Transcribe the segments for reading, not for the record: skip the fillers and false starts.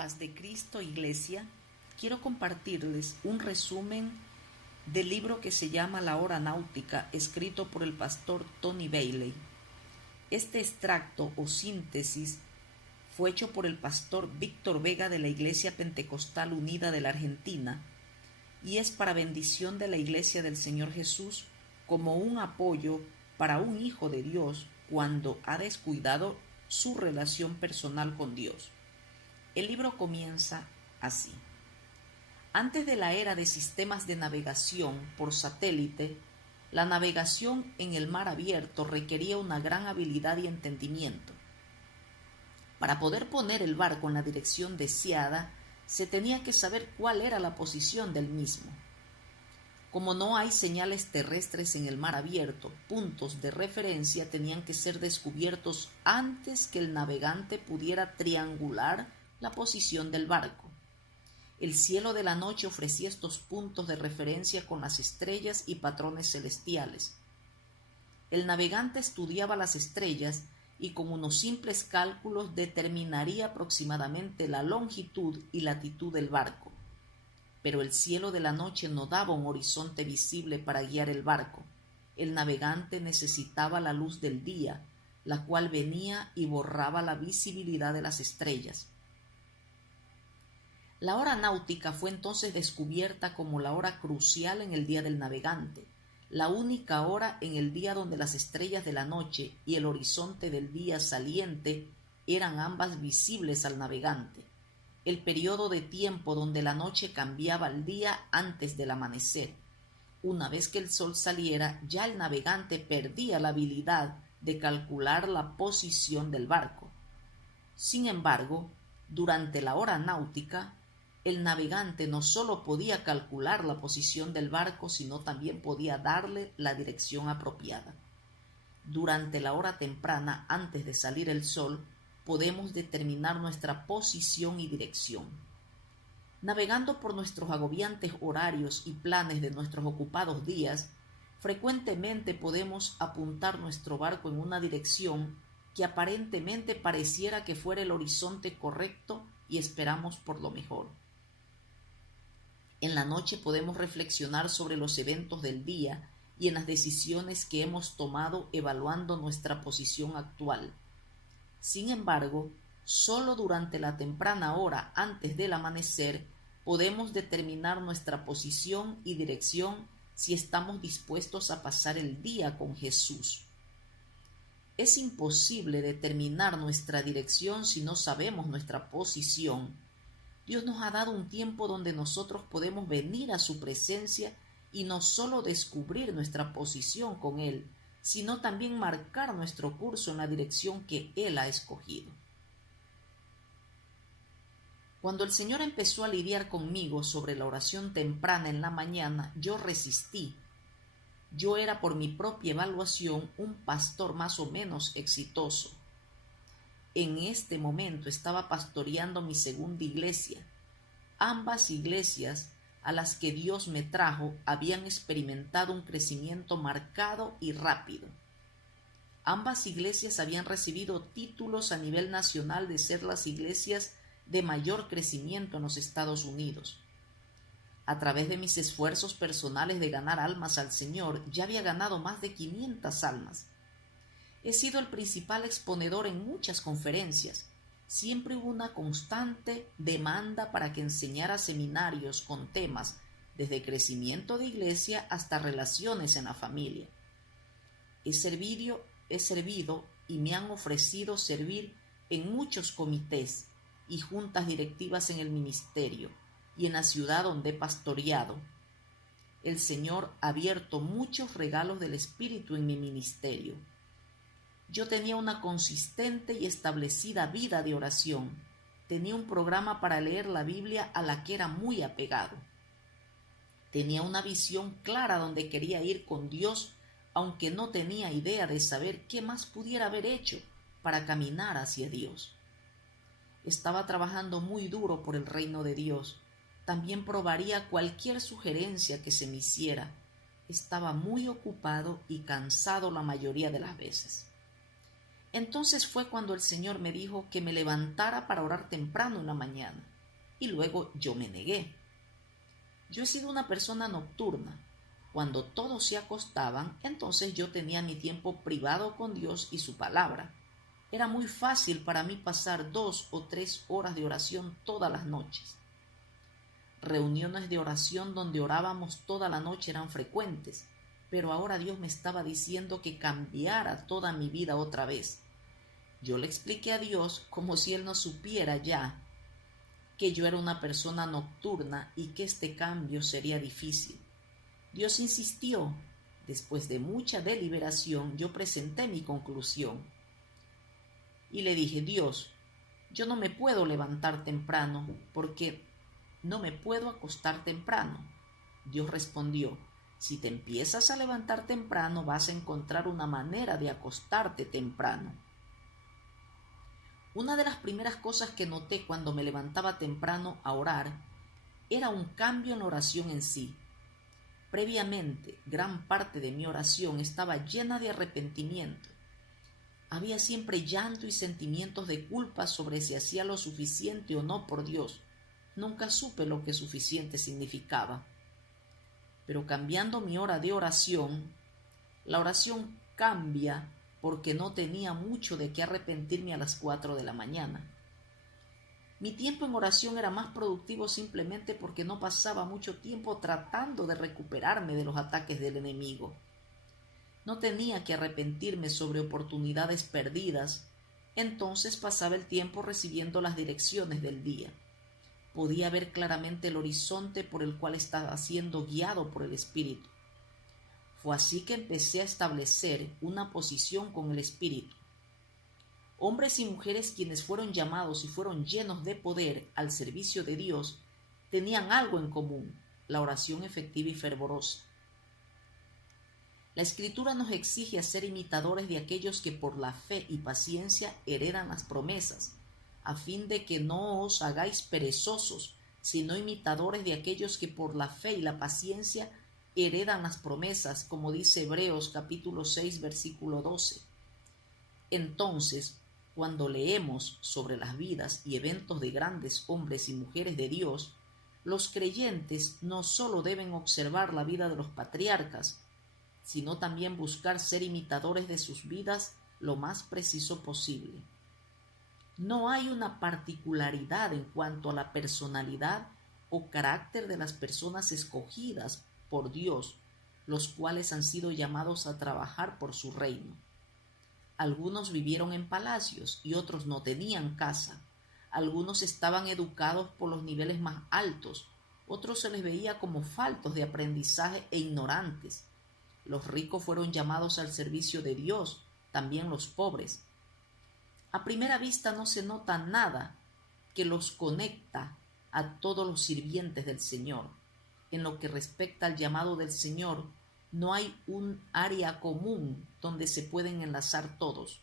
Paz de Cristo, Iglesia, quiero compartirles un resumen del libro que se llama La Hora Náutica, escrito por el pastor Tony Bailey. Este extracto o síntesis fue hecho por el pastor Víctor Vega de la Iglesia Pentecostal Unida de la Argentina y es para bendición de la Iglesia del Señor Jesús como un apoyo para un hijo de Dios cuando ha descuidado su relación personal con Dios. El libro comienza así. Antes de la era de sistemas de navegación por satélite, la navegación en el mar abierto requería una gran habilidad y entendimiento. Para poder poner el barco en la dirección deseada, se tenía que saber cuál era la posición del mismo. Como no hay señales terrestres en el mar abierto, puntos de referencia tenían que ser descubiertos antes que el navegante pudiera triangular la posición del barco. El cielo de la noche ofrecía estos puntos de referencia con las estrellas y patrones celestiales. El navegante estudiaba las estrellas y con unos simples cálculos determinaría aproximadamente la longitud y latitud del barco. Pero el cielo de la noche no daba un horizonte visible para guiar el barco. El navegante necesitaba la luz del día, la cual venía y borraba la visibilidad de las estrellas. La hora náutica fue entonces descubierta como la hora crucial en el día del navegante, la única hora en el día donde las estrellas de la noche y el horizonte del día saliente eran ambas visibles al navegante, el periodo de tiempo donde la noche cambiaba al día antes del amanecer. Una vez que el sol saliera, ya el navegante perdía la habilidad de calcular la posición del barco. Sin embargo, durante la hora náutica, el navegante no sólo podía calcular la posición del barco, sino también podía darle la dirección apropiada. Durante la hora temprana, antes de salir el sol, podemos determinar nuestra posición y dirección. Navegando por nuestros agobiantes horarios y planes de nuestros ocupados días, frecuentemente podemos apuntar nuestro barco en una dirección que aparentemente pareciera que fuera el horizonte correcto y esperamos por lo mejor. En la noche podemos reflexionar sobre los eventos del día y en las decisiones que hemos tomado evaluando nuestra posición actual. Sin embargo, solo durante la temprana hora antes del amanecer podemos determinar nuestra posición y dirección si estamos dispuestos a pasar el día con Jesús. Es imposible determinar nuestra dirección si no sabemos nuestra posición. Dios nos ha dado un tiempo donde nosotros podemos venir a su presencia y no solo descubrir nuestra posición con Él, sino también marcar nuestro curso en la dirección que Él ha escogido. Cuando el Señor empezó a lidiar conmigo sobre la oración temprana en la mañana, yo resistí. Yo era por mi propia evaluación un pastor más o menos exitoso. En este momento estaba pastoreando mi segunda iglesia. Ambas iglesias a las que Dios me trajo habían experimentado un crecimiento marcado y rápido. Ambas iglesias habían recibido títulos a nivel nacional de ser las iglesias de mayor crecimiento en los Estados Unidos. A través de mis esfuerzos personales de ganar almas al Señor, ya había ganado más de 500 almas. He sido el principal exponedor en muchas conferencias. Siempre hubo una constante demanda para que enseñara seminarios con temas desde crecimiento de iglesia hasta relaciones en la familia. He servido y me han ofrecido servir en muchos comités y juntas directivas en el ministerio y en la ciudad donde he pastoreado. El Señor ha abierto muchos regalos del Espíritu en mi ministerio. Yo tenía una consistente y establecida vida de oración. Tenía un programa para leer la Biblia a la que era muy apegado. Tenía una visión clara donde quería ir con Dios, aunque no tenía idea de saber qué más pudiera haber hecho para caminar hacia Dios. Estaba trabajando muy duro por el reino de Dios. También probaría cualquier sugerencia que se me hiciera. Estaba muy ocupado y cansado la mayoría de las veces. Entonces fue cuando el Señor me dijo que me levantara para orar temprano en la mañana, y luego yo me negué. Yo he sido una persona nocturna. Cuando todos se acostaban, entonces yo tenía mi tiempo privado con Dios y su palabra. Era muy fácil para mí pasar 2 o 3 horas de oración todas las noches. Reuniones de oración donde orábamos toda la noche eran frecuentes, pero ahora Dios me estaba diciendo que cambiara toda mi vida otra vez. Yo le expliqué a Dios como si Él no supiera ya que yo era una persona nocturna y que este cambio sería difícil. Dios insistió. Después de mucha deliberación, yo presenté mi conclusión. Y le dije: Dios, yo no me puedo levantar temprano porque no me puedo acostar temprano. Dios respondió: si te empiezas a levantar temprano, vas a encontrar una manera de acostarte temprano. Una de las primeras cosas que noté cuando me levantaba temprano a orar era un cambio en la oración en sí. Previamente, gran parte de mi oración estaba llena de arrepentimiento. Había siempre llanto y sentimientos de culpa sobre si hacía lo suficiente o no por Dios. Nunca supe lo que suficiente significaba. Pero cambiando mi hora de oración, la oración cambia porque no tenía mucho de qué arrepentirme a las 4 de la mañana. Mi tiempo en oración era más productivo simplemente porque no pasaba mucho tiempo tratando de recuperarme de los ataques del enemigo. No tenía que arrepentirme sobre oportunidades perdidas, entonces pasaba el tiempo recibiendo las direcciones del día. Podía ver claramente el horizonte por el cual estaba siendo guiado por el Espíritu. Fue así que empecé a establecer una posición con el Espíritu. Hombres y mujeres quienes fueron llamados y fueron llenos de poder al servicio de Dios tenían algo en común: la oración efectiva y fervorosa. La Escritura nos exige a ser imitadores de aquellos que por la fe y paciencia heredan las promesas, a fin de que no os hagáis perezosos, sino imitadores de aquellos que por la fe y la paciencia heredan las promesas, como dice Hebreos capítulo 6, versículo 12. Entonces, cuando leemos sobre las vidas y eventos de grandes hombres y mujeres de Dios, los creyentes no solo deben observar la vida de los patriarcas, sino también buscar ser imitadores de sus vidas lo más preciso posible. No hay una particularidad en cuanto a la personalidad o carácter de las personas escogidas por Dios, los cuales han sido llamados a trabajar por su reino. Algunos vivieron en palacios y otros no tenían casa. Algunos estaban educados por los niveles más altos, otros se les veía como faltos de aprendizaje e ignorantes. Los ricos fueron llamados al servicio de Dios, también los pobres. A primera vista no se nota nada que los conecta a todos los sirvientes del Señor. En lo que respecta al llamado del Señor, no hay un área común donde se pueden enlazar todos.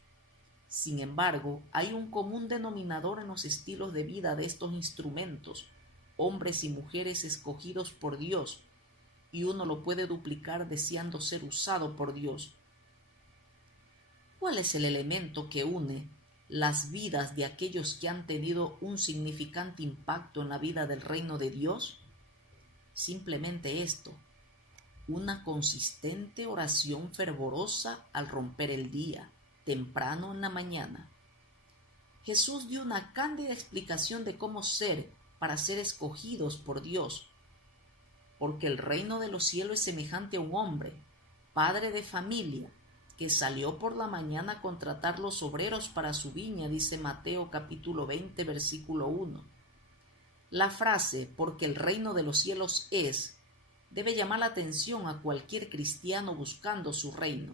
Sin embargo, hay un común denominador en los estilos de vida de estos instrumentos, hombres y mujeres escogidos por Dios, y uno lo puede duplicar deseando ser usado por Dios. ¿Cuál es el elemento que une las vidas de aquellos que han tenido un significante impacto en la vida del reino de Dios? Simplemente esto: una consistente oración fervorosa al romper el día, temprano en la mañana. Jesús dio una cándida explicación de cómo ser para ser escogidos por Dios, porque el reino de los cielos es semejante a un hombre, padre de familia, que salió por la mañana a contratar los obreros para su viña, dice Mateo capítulo 20, versículo 1. La frase «porque el reino de los cielos es» debe llamar la atención a cualquier cristiano buscando su reino.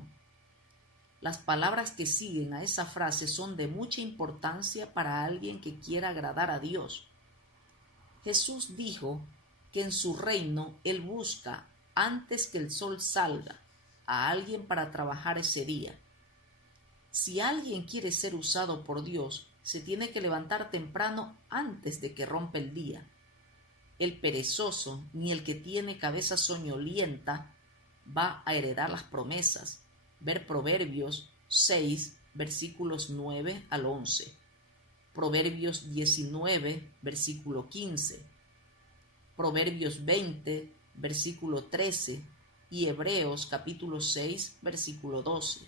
Las palabras que siguen a esa frase son de mucha importancia para alguien que quiera agradar a Dios. Jesús dijo que en su reino Él busca, antes que el sol salga, a alguien para trabajar ese día. Si alguien quiere ser usado por Dios, se tiene que levantar temprano antes de que rompa el día. El perezoso ni el que tiene cabeza soñolienta va a heredar las promesas. Ver Proverbios 6, versículos 9 al 11, Proverbios 19, versículo 15, Proverbios 20, versículo 13 y Hebreos capítulo 6, versículo 12.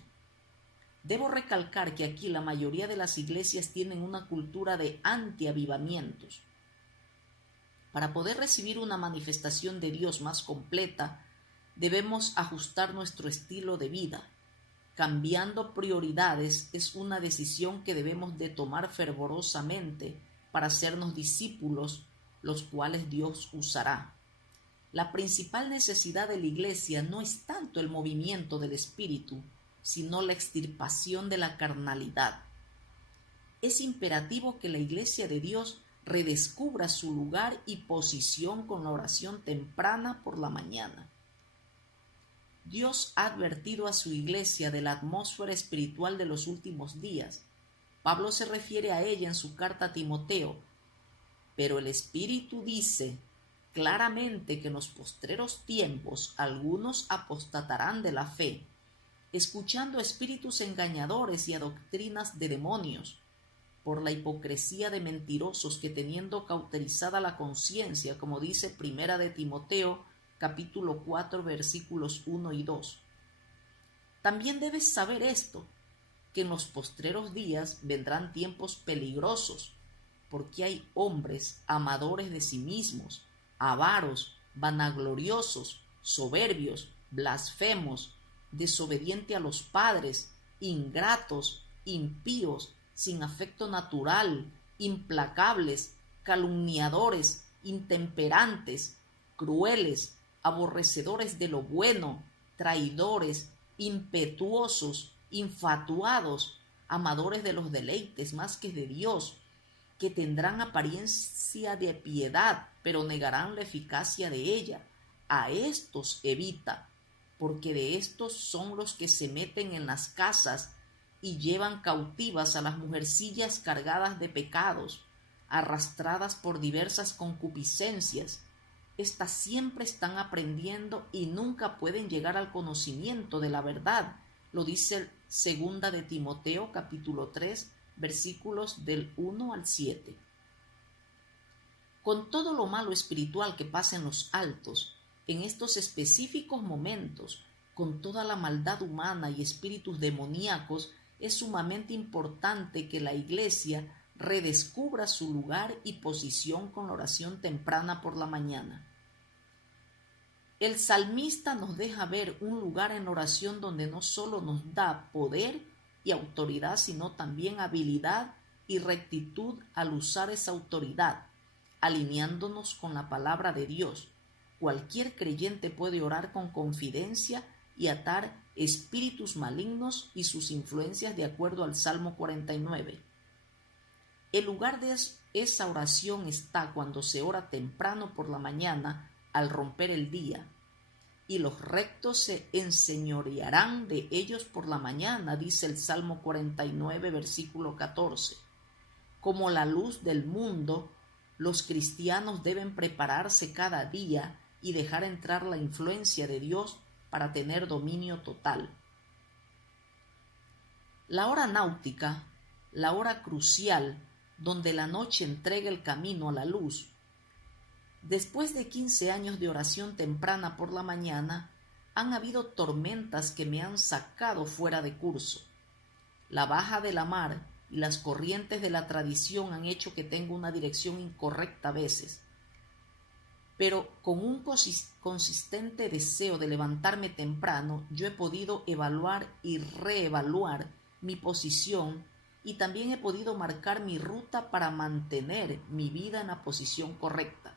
Debo recalcar que aquí la mayoría de las iglesias tienen una cultura de antiavivamientos. Para poder recibir una manifestación de Dios más completa, debemos ajustar nuestro estilo de vida. Cambiando prioridades es una decisión que debemos de tomar fervorosamente para hacernos discípulos, los cuales Dios usará. La principal necesidad de la iglesia no es tanto el movimiento del espíritu, sino la extirpación de la carnalidad. Es imperativo que la iglesia de Dios redescubra su lugar y posición con la oración temprana por la mañana. Dios ha advertido a su iglesia de la atmósfera espiritual de los últimos días. Pablo se refiere a ella en su carta a Timoteo, pero el Espíritu dice claramente que en los postreros tiempos algunos apostatarán de la fe, escuchando espíritus engañadores y a doctrinas de demonios, por la hipocresía de mentirosos que teniendo cauterizada la conciencia, como dice Primera de Timoteo, capítulo 4, versículos 1 y 2. También debes saber esto, que en los postreros días vendrán tiempos peligrosos, porque hay hombres amadores de sí mismos, avaros, vanagloriosos, soberbios, blasfemos, desobedientes a los padres, ingratos, impíos, sin afecto natural, implacables, calumniadores, intemperantes, crueles, aborrecedores de lo bueno, traidores, impetuosos, infatuados, amadores de los deleites más que de Dios, que tendrán apariencia de piedad, pero negarán la eficacia de ella. A estos evita, porque de estos son los que se meten en las casas y llevan cautivas a las mujercillas cargadas de pecados, arrastradas por diversas concupiscencias. Estas siempre están aprendiendo y nunca pueden llegar al conocimiento de la verdad. Lo dice segunda de Timoteo, capítulo 3, versículos del 1 al 7. Con todo lo malo espiritual que pasa en los altos, en estos específicos momentos, con toda la maldad humana y espíritus demoníacos, es sumamente importante que la iglesia redescubra su lugar y posición con la oración temprana por la mañana. El salmista nos deja ver un lugar en la oración donde no solo nos da poder y autoridad, sino también habilidad y rectitud al usar esa autoridad, alineándonos con la palabra de Dios. Cualquier creyente puede orar con confidencia y atar espíritus malignos y sus influencias de acuerdo al Salmo 49. El lugar de esa oración está cuando se ora temprano por la mañana al romper el día, y los rectos se enseñorearán de ellos por la mañana, dice el Salmo 49, versículo 14. Como la luz del mundo, los cristianos deben prepararse cada día y dejar entrar la influencia de Dios para tener dominio total. La hora náutica, la hora crucial, donde la noche entrega el camino a la luz. Después de 15 años de oración temprana por la mañana, han habido tormentas que me han sacado fuera de curso. La baja de la mar y las corrientes de la tradición han hecho que tenga una dirección incorrecta a veces. Pero con un consistente deseo de levantarme temprano, yo he podido evaluar y reevaluar mi posición y también he podido marcar mi ruta para mantener mi vida en la posición correcta.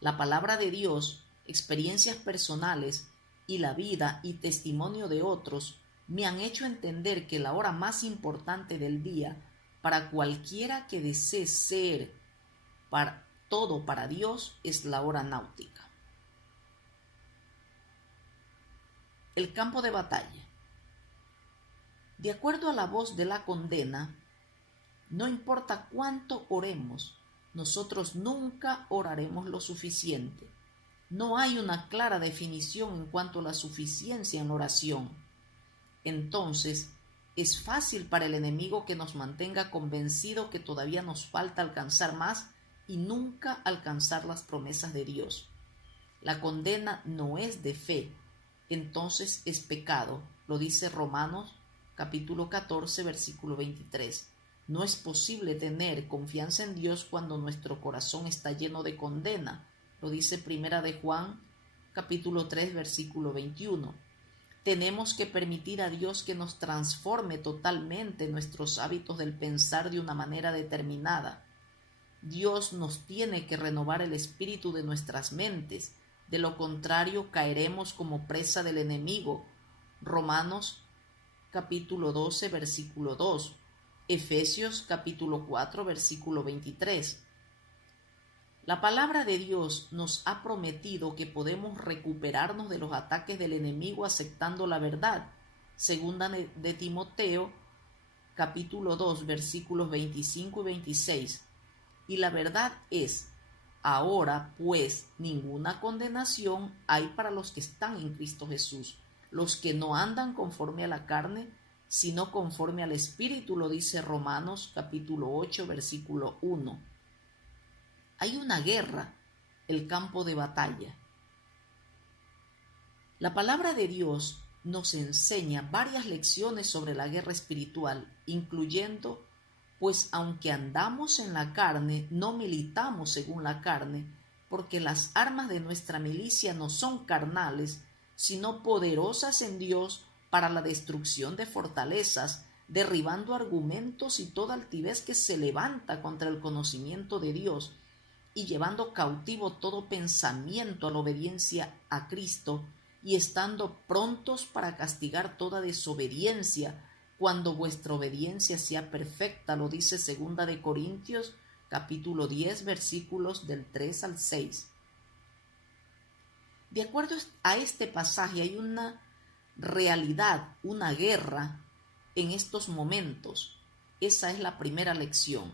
La palabra de Dios, experiencias personales y la vida y testimonio de otros me han hecho entender que la hora más importante del día para cualquiera que desee ser todo para Dios es la hora náutica. El campo de batalla. De acuerdo a la voz de la condena, no importa cuánto oremos, nosotros nunca oraremos lo suficiente. No hay una clara definición en cuanto a la suficiencia en la oración. Entonces, Es fácil para el enemigo que nos mantenga convencidos que todavía nos falta alcanzar más y nunca alcanzar las promesas de Dios. La condena no es de fe, entonces es pecado, lo dice Romanos capítulo 14, versículo 23. No es posible tener confianza en Dios cuando nuestro corazón está lleno de condena, lo dice Primera de Juan capítulo 3, versículo 21. Tenemos que permitir a Dios que nos transforme totalmente nuestros hábitos del pensar de una manera determinada. Dios nos tiene que renovar el espíritu de nuestras mentes, de lo contrario caeremos como presa del enemigo. Romanos capítulo 12, versículo 2. Efesios capítulo 4, versículo 23. La palabra de Dios nos ha prometido que podemos recuperarnos de los ataques del enemigo aceptando la verdad. Segunda de Timoteo, capítulo 2, versículos 25 y 26. Y la verdad es, ahora pues ninguna condenación hay para los que están en Cristo Jesús, los que no andan conforme a la carne, sino conforme al Espíritu, lo dice Romanos capítulo 8, versículo 1. Hay una guerra, el campo de batalla. La palabra de Dios nos enseña varias lecciones sobre la guerra espiritual, incluyendo, pues aunque andamos en la carne, no militamos según la carne, porque las armas de nuestra milicia no son carnales, sino poderosas en Dios para la destrucción de fortalezas, derribando argumentos y toda altivez que se levanta contra el conocimiento de Dios, y llevando cautivo todo pensamiento a la obediencia a Cristo, y estando prontos para castigar toda desobediencia, cuando vuestra obediencia sea perfecta, lo dice Segunda de Corintios, capítulo 10, versículos del 3 al 6. De acuerdo a este pasaje hay una realidad, una guerra en estos momentos. Esa es la primera lección.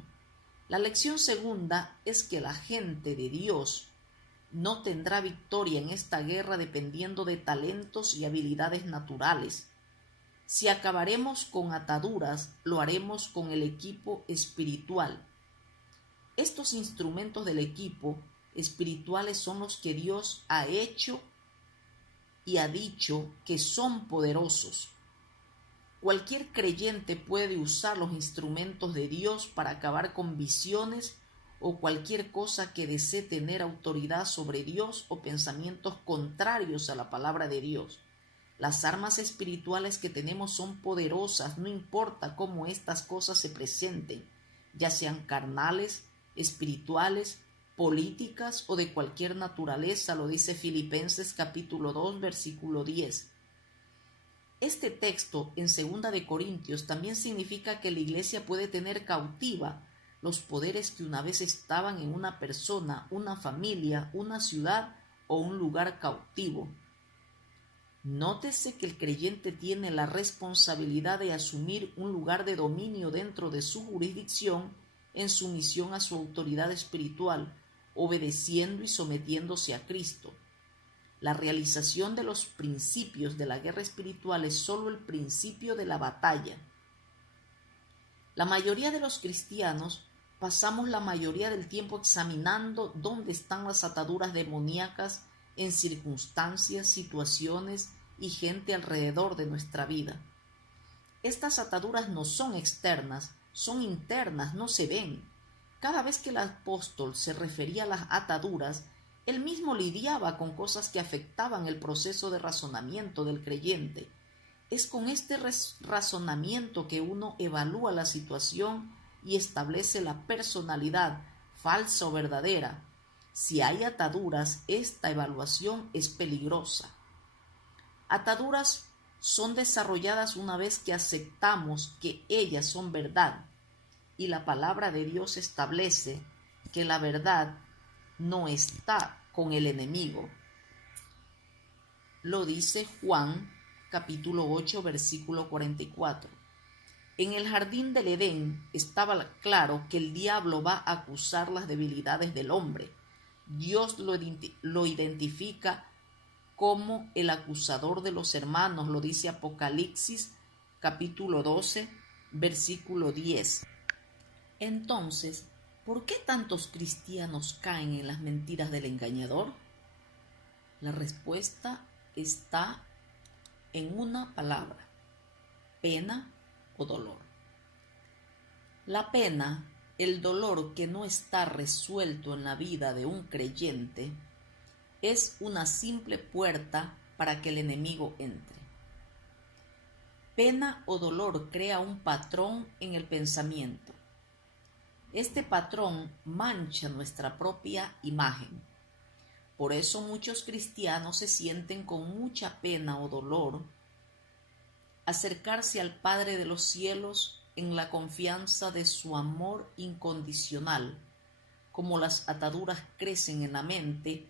La lección segunda es que la gente de Dios no tendrá victoria en esta guerra dependiendo de talentos y habilidades naturales. Si acabaremos con ataduras, lo haremos con el equipo espiritual. Estos instrumentos del equipo espirituales son los que Dios ha hecho y ha dicho que son poderosos. Cualquier creyente puede usar los instrumentos de Dios para acabar con visiones o cualquier cosa que desee tener autoridad sobre Dios o pensamientos contrarios a la palabra de Dios. Las armas espirituales que tenemos son poderosas, no importa cómo estas cosas se presenten, ya sean carnales, espirituales, políticas o de cualquier naturaleza, lo dice Filipenses capítulo 2, versículo 10. Este texto en 2 de Corintios también significa que la iglesia puede tener cautiva los poderes que una vez estaban en una persona, una familia, una ciudad o un lugar cautivo. Nótese que el creyente tiene la responsabilidad de asumir un lugar de dominio dentro de su jurisdicción en sumisión a su autoridad espiritual, obedeciendo y sometiéndose a Cristo. La realización de los principios de la guerra espiritual es solo el principio de la batalla. La mayoría de los cristianos pasamos la mayoría del tiempo examinando dónde están las ataduras demoníacas en circunstancias, situaciones y gente alrededor de nuestra vida. Estas ataduras no son externas, son internas, no se ven. Cada vez que el apóstol se refería a las ataduras, él mismo lidiaba con cosas que afectaban el proceso de razonamiento del creyente. Es con este razonamiento que uno evalúa la situación y establece la personalidad, falsa o verdadera. Si hay ataduras, esta evaluación es peligrosa. Ataduras son desarrolladas una vez que aceptamos que ellas son verdad, y la palabra de Dios establece que la verdad no está con el enemigo. Lo dice Juan capítulo 8, versículo 44. En el jardín del Edén estaba claro que el diablo va a acusar las debilidades del hombre. Dios lo identifica como el acusador de los hermanos, lo dice Apocalipsis capítulo 12, versículo 10. Entonces, ¿por qué tantos cristianos caen en las mentiras del engañador? La respuesta está en una palabra: pena o dolor. La pena, el dolor que no está resuelto en la vida de un creyente, es una simple puerta para que el enemigo entre. Pena o dolor crea un patrón en el pensamiento. Este patrón mancha nuestra propia imagen. Por eso muchos cristianos se sienten con mucha pena o dolor acercarse al Padre de los cielos en la confianza de su amor incondicional. Como las ataduras crecen en la mente,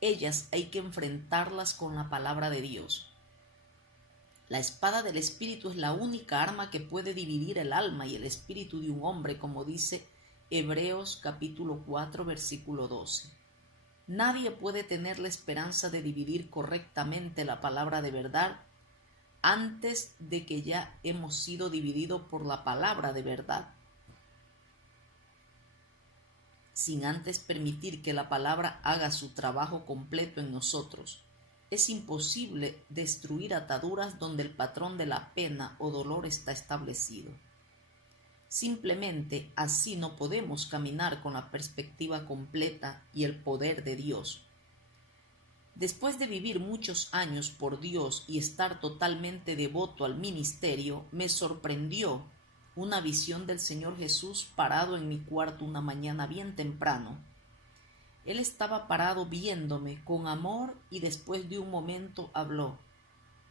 ellas hay que enfrentarlas con la palabra de Dios. La espada del Espíritu es la única arma que puede dividir el alma y el espíritu de un hombre, como dice Hebreos capítulo 4, versículo 12. Nadie puede tener la esperanza de dividir correctamente la palabra de verdad antes de que ya hemos sido divididos por la palabra de verdad, sin antes permitir que la palabra haga su trabajo completo en nosotros. Es imposible destruir ataduras donde el patrón de la pena o dolor está establecido. Simplemente así no podemos caminar con la perspectiva completa y el poder de Dios. Después de vivir muchos años por Dios y estar totalmente devoto al ministerio, me sorprendió una visión del Señor Jesús parado en mi cuarto una mañana bien temprano. Él estaba parado viéndome con amor y después de un momento habló.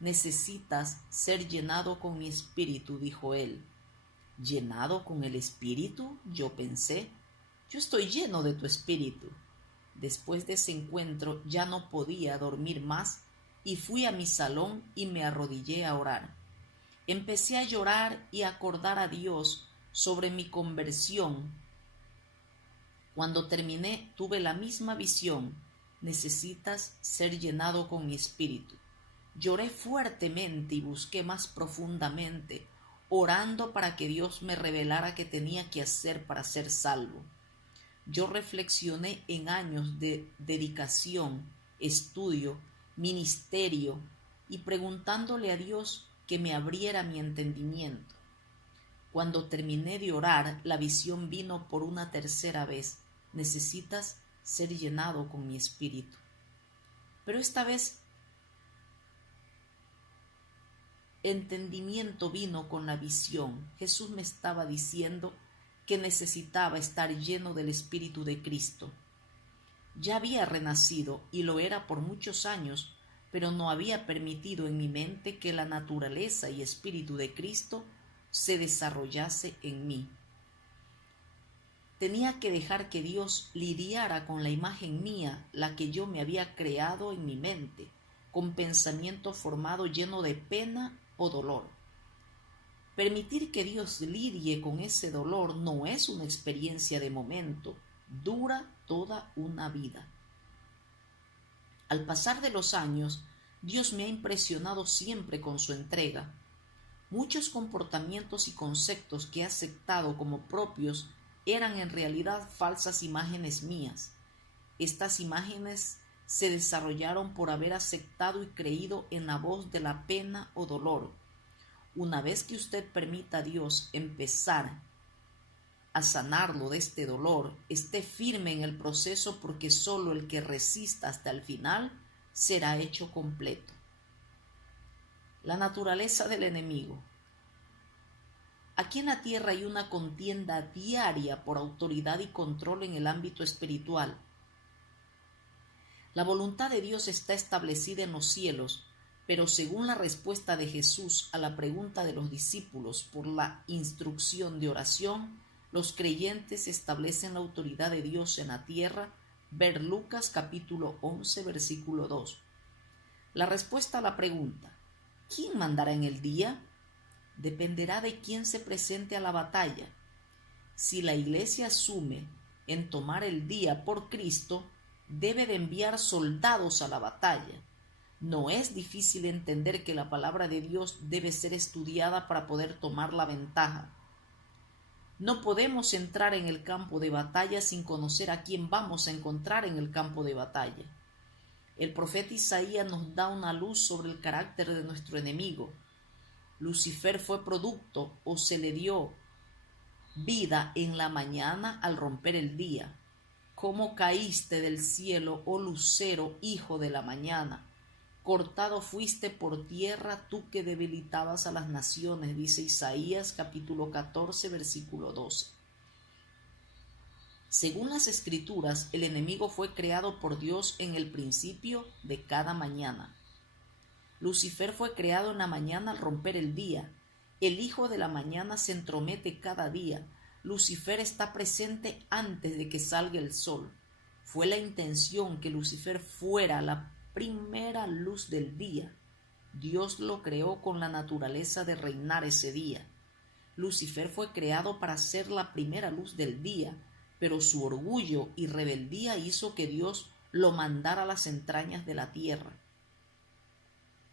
«Necesitas ser llenado con mi espíritu», dijo él. ¿Llenado con el espíritu?, yo pensé. Yo estoy lleno de tu espíritu. Después de ese encuentro ya no podía dormir más y fui a mi salón y me arrodillé a orar. Empecé a llorar y a acordar a Dios sobre mi conversión. Cuando terminé, tuve la misma visión. Necesitas ser llenado con mi espíritu. Lloré fuertemente y busqué más profundamente, orando para que Dios me revelara qué tenía que hacer para ser salvo. Yo reflexioné en años de dedicación, estudio, ministerio y preguntándole a Dios que me abriera mi entendimiento. Cuando terminé de orar, la visión vino por una tercera vez. Necesitas ser llenado con mi espíritu. Pero esta vez entendimiento vino con la visión. Jesús me estaba diciendo que necesitaba estar lleno del Espíritu de Cristo. Ya había renacido y lo era por muchos años, pero no había permitido en mi mente que la naturaleza y espíritu de Cristo se desarrollase en mí. Tenía que dejar que Dios lidiara con la imagen mía, la que yo me había creado en mi mente, con pensamiento formado lleno de pena o dolor. Permitir que Dios lidie con ese dolor no es una experiencia de momento, dura toda una vida. Al pasar de los años, Dios me ha impresionado siempre con su entrega. Muchos comportamientos y conceptos que he aceptado como propios eran en realidad falsas imágenes mías. Estas imágenes se desarrollaron por haber aceptado y creído en la voz de la pena o dolor. Una vez que usted permita a Dios empezar a sanarlo de este dolor, esté firme en el proceso, porque solo el que resista hasta el final será hecho completo. La naturaleza del enemigo. Aquí en la tierra hay una contienda diaria por autoridad y control en el ámbito espiritual. La voluntad de Dios está establecida en los cielos, pero según la respuesta de Jesús a la pregunta de los discípulos por la instrucción de oración, los creyentes establecen la autoridad de Dios en la tierra. Ver Lucas capítulo 11, versículo 2. La respuesta a la pregunta, ¿quién mandará en el día?, dependerá de quién se presente a la batalla. Si la Iglesia asume en tomar el día por Cristo, debe de enviar soldados a la batalla. No es difícil entender que la palabra de Dios debe ser estudiada para poder tomar la ventaja. No podemos entrar en el campo de batalla sin conocer a quién vamos a encontrar en el campo de batalla. El profeta Isaías nos da una luz sobre el carácter de nuestro enemigo. Lucifer fue producto o se le dio vida en la mañana al romper el día. ¿Cómo caíste del cielo, oh lucero, hijo de la mañana? Cortado fuiste por tierra, tú que debilitabas a las naciones, dice Isaías capítulo 14, versículo 12. Según las Escrituras, el enemigo fue creado por Dios en el principio de cada mañana. Lucifer fue creado en la mañana al romper el día. El hijo de la mañana se entromete cada día. Lucifer está presente antes de que salga el sol. Fue la intención que Lucifer fuera la primera luz del día. Dios lo creó con la naturaleza de reinar ese día. Lucifer fue creado para ser la primera luz del día, pero su orgullo y rebeldía hizo que Dios lo mandara a las entrañas de la tierra.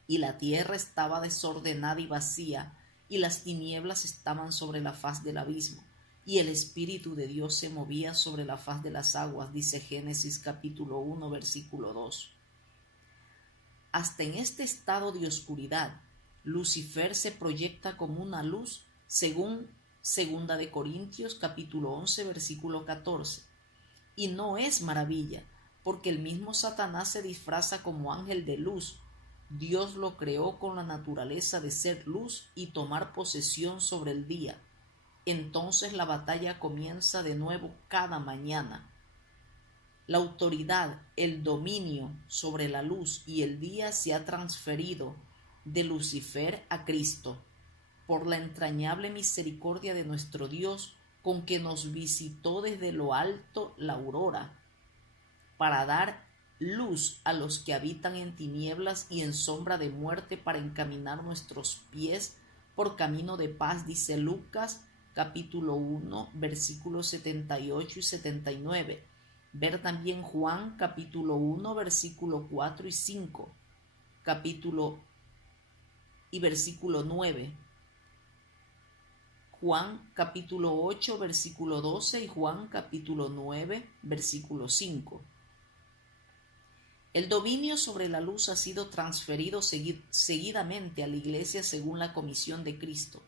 Y la tierra estaba desordenada y vacía, y las tinieblas estaban sobre la faz del abismo, y el Espíritu de Dios se movía sobre la faz de las aguas, dice Génesis capítulo 1, versículo 2. Hasta en este estado de oscuridad, Lucifer se proyecta como una luz, según 2 Corintios capítulo 11, versículo 14. Y no es maravilla, porque el mismo Satanás se disfraza como ángel de luz. Dios lo creó con la naturaleza de ser luz y tomar posesión sobre el día. Entonces la batalla comienza de nuevo cada mañana. La autoridad, el dominio sobre la luz y el día se ha transferido de Lucifer a Cristo, por la entrañable misericordia de nuestro Dios, con que nos visitó desde lo alto la aurora, para dar luz a los que habitan en tinieblas y en sombra de muerte, para encaminar nuestros pies por camino de paz, dice Lucas capítulo 1, versículos 78 y 79. Ver también Juan capítulo 1, versículo 4 y 5, capítulo y versículo 9. Juan capítulo 8, versículo 12 y Juan capítulo 9, versículo 5. El dominio sobre la luz ha sido transferido seguidamente a la iglesia según la comisión de Cristo.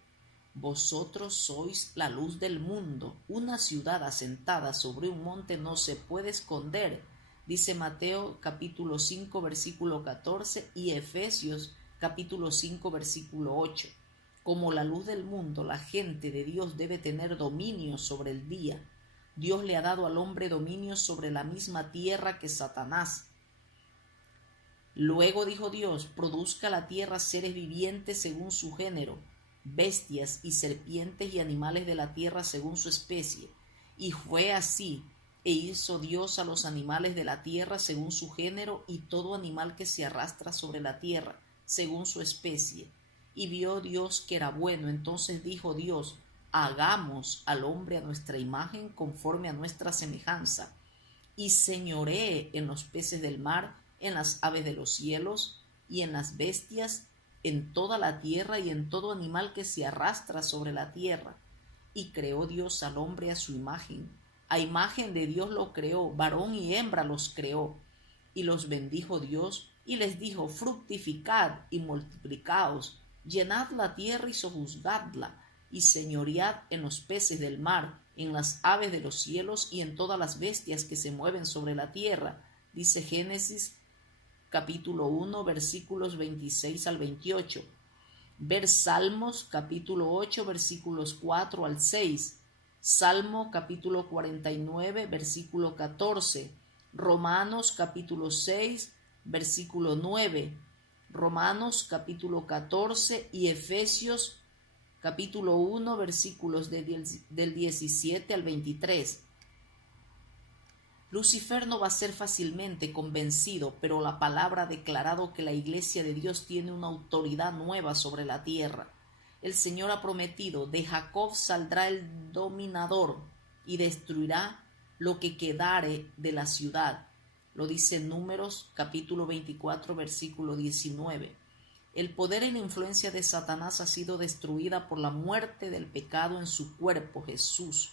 Vosotros sois la luz del mundo. Una ciudad asentada sobre un monte no se puede esconder, dice Mateo capítulo 5, versículo 14 y Efesios capítulo 5, versículo 8. Como la luz del mundo, la gente de Dios debe tener dominio sobre el día. Dios le ha dado al hombre dominio sobre la misma tierra que Satanás. Luego dijo Dios: produzca la tierra seres vivientes según su género, bestias y serpientes y animales de la tierra según su especie. Y fue así, e hizo Dios a los animales de la tierra según su género, y todo animal que se arrastra sobre la tierra según su especie. Y vio Dios que era bueno. Entonces dijo Dios: hagamos al hombre a nuestra imagen, conforme a nuestra semejanza, y señoree en los peces del mar, en las aves de los cielos, y en las bestias, en toda la tierra, y en todo animal que se arrastra sobre la tierra. Y creó Dios al hombre a su imagen. A imagen de Dios lo creó, varón y hembra los creó. Y los bendijo Dios, y les dijo: fructificad y multiplicaos, llenad la tierra y sojuzgadla, y señoread en los peces del mar, en las aves de los cielos, y en todas las bestias que se mueven sobre la tierra, dice Génesis capítulo 1, versículos 26 al 28. Ver Salmos capítulo 8, versículos 4 al 6. Salmo capítulo 49, versículo 14. Romanos capítulo 6, versículo 9. Romanos capítulo 14 y Efesios capítulo 1, versículos del 17 al 23. Lucifer no va a ser fácilmente convencido, pero la palabra ha declarado que la iglesia de Dios tiene una autoridad nueva sobre la tierra. El Señor ha prometido: de Jacob saldrá el dominador y destruirá lo que quedare de la ciudad. Lo dice Números capítulo 24, versículo 19. El poder y la influencia de Satanás ha sido destruida por la muerte del pecado en su cuerpo, Jesús,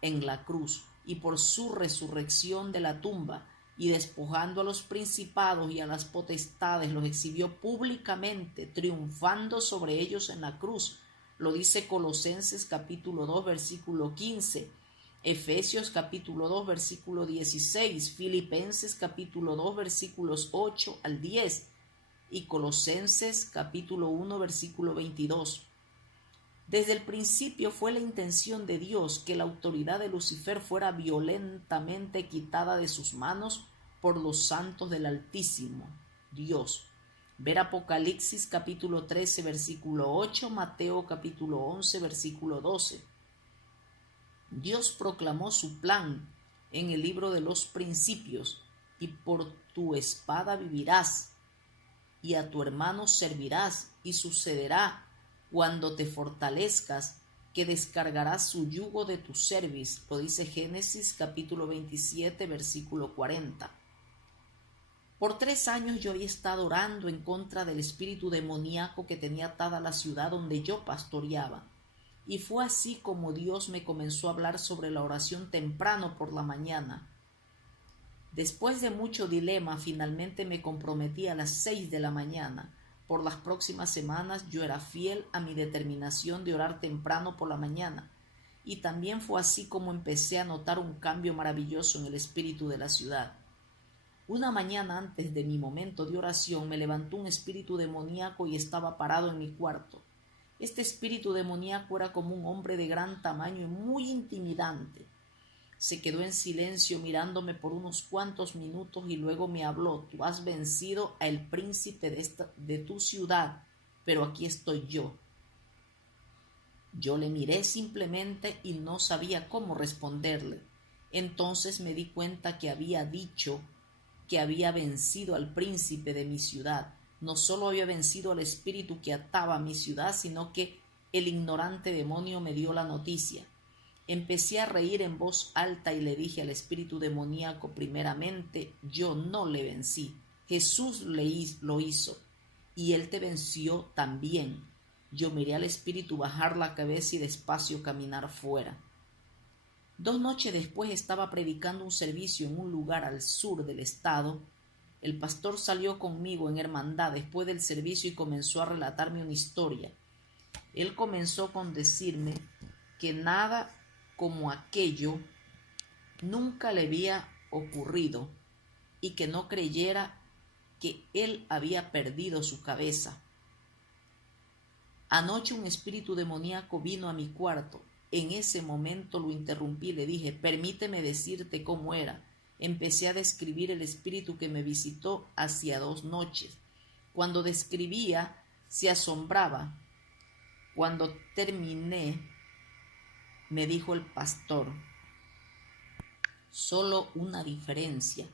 en la cruz, y por su resurrección de la tumba, y despojando a los principados y a las potestades, los exhibió públicamente, triunfando sobre ellos en la cruz. Lo dice Colosenses capítulo 2, versículo 15, Efesios capítulo 2, versículo 16, Filipenses capítulo 2, versículos 8 al 10, y Colosenses capítulo 1, versículo 22. Desde el principio fue la intención de Dios que la autoridad de Lucifer fuera violentamente quitada de sus manos por los santos del Altísimo Dios. Ver Apocalipsis capítulo 13, versículo 8, Mateo capítulo 11, versículo 12. Dios proclamó su plan en el libro de los principios: y por tu espada vivirás, y a tu hermano servirás, y sucederá cuando te fortalezcas, que descargarás su yugo de tu cerviz. Lo dice Génesis capítulo 27, versículo 40. Por 3 años yo había estado orando en contra del espíritu demoníaco que tenía atada la ciudad donde yo pastoreaba. Y fue así como Dios me comenzó a hablar sobre la oración temprano por la mañana. Después de mucho dilema, finalmente me comprometí a las 6 de la mañana. Por las próximas semanas yo era fiel a mi determinación de orar temprano por la mañana, y también fue así como empecé a notar un cambio maravilloso en el espíritu de la ciudad. Una mañana antes de mi momento de oración me levantó un espíritu demoníaco y estaba parado en mi cuarto. Este espíritu demoníaco era como un hombre de gran tamaño y muy intimidante. Se quedó en silencio mirándome por unos cuantos minutos y luego me habló: tú has vencido al príncipe de tu ciudad, pero aquí estoy yo. Yo le miré simplemente y no sabía cómo responderle. Entonces me di cuenta que había dicho que había vencido al príncipe de mi ciudad. No solo había vencido al espíritu que ataba a mi ciudad, sino que el ignorante demonio me dio la noticia. Empecé a reír en voz alta y le dije al espíritu demoníaco: primeramente, yo no le vencí, Jesús lo hizo, y él te venció también. Yo miré al espíritu bajar la cabeza y despacio caminar fuera. 2 noches después estaba predicando un servicio en un lugar al sur del estado. El pastor salió conmigo en hermandad después del servicio y comenzó a relatarme una historia. Él comenzó con decirme que nada como aquello nunca le había ocurrido y que no creyera que él había perdido su cabeza. Anoche un espíritu demoníaco vino a mi cuarto. En ese momento lo interrumpí y le dije: permíteme decirte cómo era. Empecé a describir el espíritu que me visitó hacía 2 noches. Cuando describía, se asombraba. Cuando terminé, me dijo el pastor: solo una diferencia.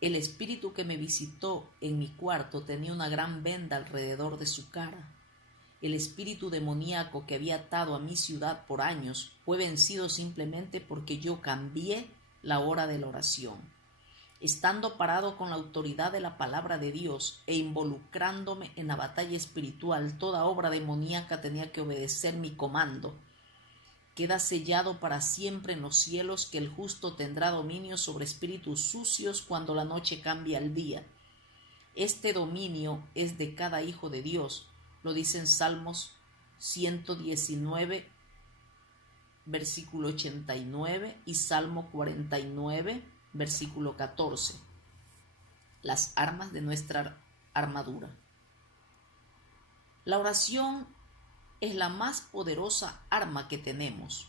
El espíritu que me visitó en mi cuarto tenía una gran venda alrededor de su cara. El espíritu demoníaco que había atado a mi ciudad por años fue vencido simplemente porque yo cambié la hora de la oración. Estando parado con la autoridad de la palabra de Dios e involucrándome en la batalla espiritual, toda obra demoníaca tenía que obedecer mi comando. Queda sellado para siempre en los cielos que el justo tendrá dominio sobre espíritus sucios cuando la noche cambia al día. Este dominio es de cada hijo de Dios. Lo dicen Salmos 119, versículo 89 y Salmo 49, versículo 14. Las armas de nuestra armadura. La oración es la más poderosa arma que tenemos.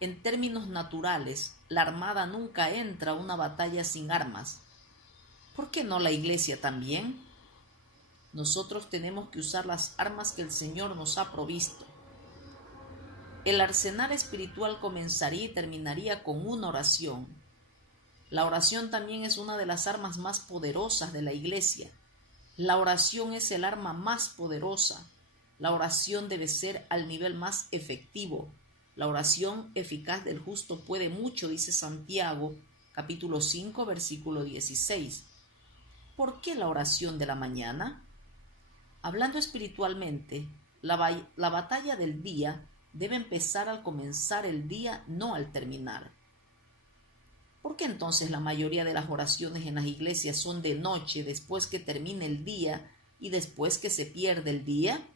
En términos naturales, la armada nunca entra a una batalla sin armas. ¿Por qué no la iglesia también? Nosotros tenemos que usar las armas que el Señor nos ha provisto. El arsenal espiritual comenzaría y terminaría con una oración. La oración también es una de las armas más poderosas de la iglesia. La oración es el arma más poderosa. La oración debe ser al nivel más efectivo. La oración eficaz del justo puede mucho, dice Santiago, capítulo 5, versículo 16. ¿Por qué la oración de la mañana? Hablando espiritualmente, la batalla del día debe empezar al comenzar el día, no al terminar. ¿Por qué entonces la mayoría de las oraciones en las iglesias son de noche, después que termine el día y después que se pierde el día?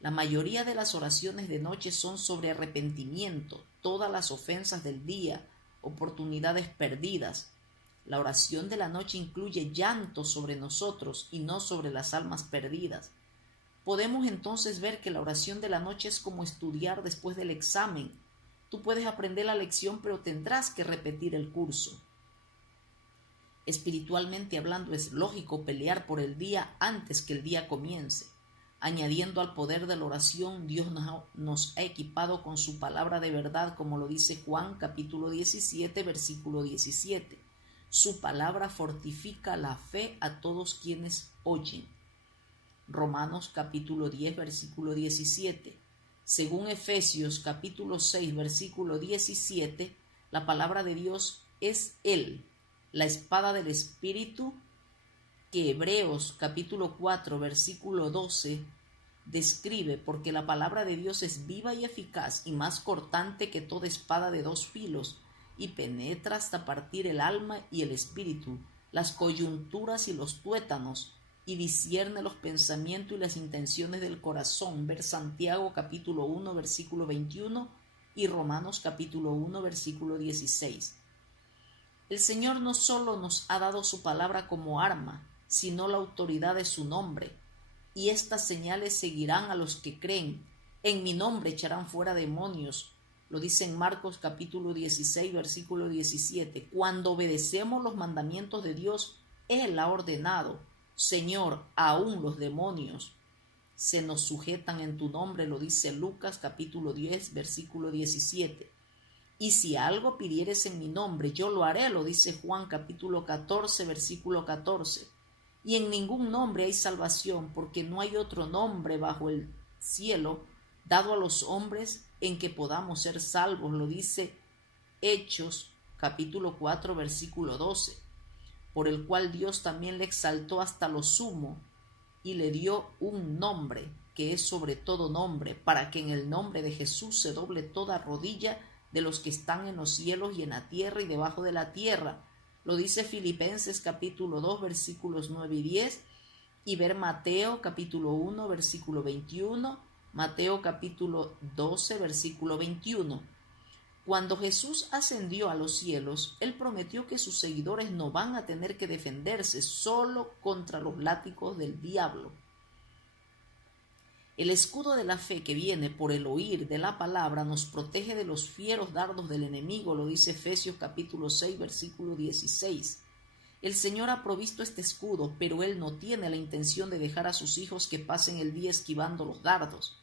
La mayoría de las oraciones de noche son sobre arrepentimiento, todas las ofensas del día, oportunidades perdidas. La oración de la noche incluye llanto sobre nosotros y no sobre las almas perdidas. Podemos entonces ver que la oración de la noche es como estudiar después del examen. Tú puedes aprender la lección, pero tendrás que repetir el curso. Espiritualmente hablando, es lógico pelear por el día antes que el día comience. Añadiendo al poder de la oración, Dios nos ha equipado con su palabra de verdad, como lo dice Juan capítulo 17, versículo 17. Su palabra fortifica la fe a todos quienes oyen. Romanos capítulo 10, versículo 17. Según Efesios capítulo 6, versículo 17, la palabra de Dios es Él, la espada del Espíritu, que Hebreos capítulo 4, versículo 12 describe, porque la palabra de Dios es viva y eficaz y más cortante que toda espada de dos filos, y penetra hasta partir el alma y el espíritu, las coyunturas y los tuétanos, y discierne los pensamientos y las intenciones del corazón. Ver Santiago capítulo 1, versículo 21 y Romanos capítulo 1, versículo 16. El Señor no solo nos ha dado su palabra como arma, sino la autoridad de su nombre. Y estas señales seguirán a los que creen. En mi nombre echarán fuera demonios. Lo dice en Marcos capítulo 16, versículo 17. Cuando obedecemos los mandamientos de Dios, Él ha ordenado: Señor, aún los demonios se nos sujetan en tu nombre, lo dice Lucas capítulo 10, versículo 17. Y si algo pidieres en mi nombre, yo lo haré, lo dice Juan capítulo 14, versículo 14. Y en ningún nombre hay salvación, porque no hay otro nombre bajo el cielo dado a los hombres en que podamos ser salvos, lo dice Hechos capítulo 4, versículo 12. Por el cual Dios también le exaltó hasta lo sumo y le dio un nombre que es sobre todo nombre, para que en el nombre de Jesús se doble toda rodilla de los que están en los cielos y en la tierra y debajo de la tierra. Lo dice Filipenses capítulo 2, versículos 9 y 10, y ver Mateo capítulo 1, versículo 21, Mateo capítulo 12, versículo 21. Cuando Jesús ascendió a los cielos, Él prometió que sus seguidores no van a tener que defenderse solo contra los látigos del diablo. El escudo de la fe que viene por el oír de la palabra nos protege de los fieros dardos del enemigo, lo dice Efesios capítulo 6, versículo 16. El Señor ha provisto este escudo, pero Él no tiene la intención de dejar a sus hijos que pasen el día esquivando los dardos.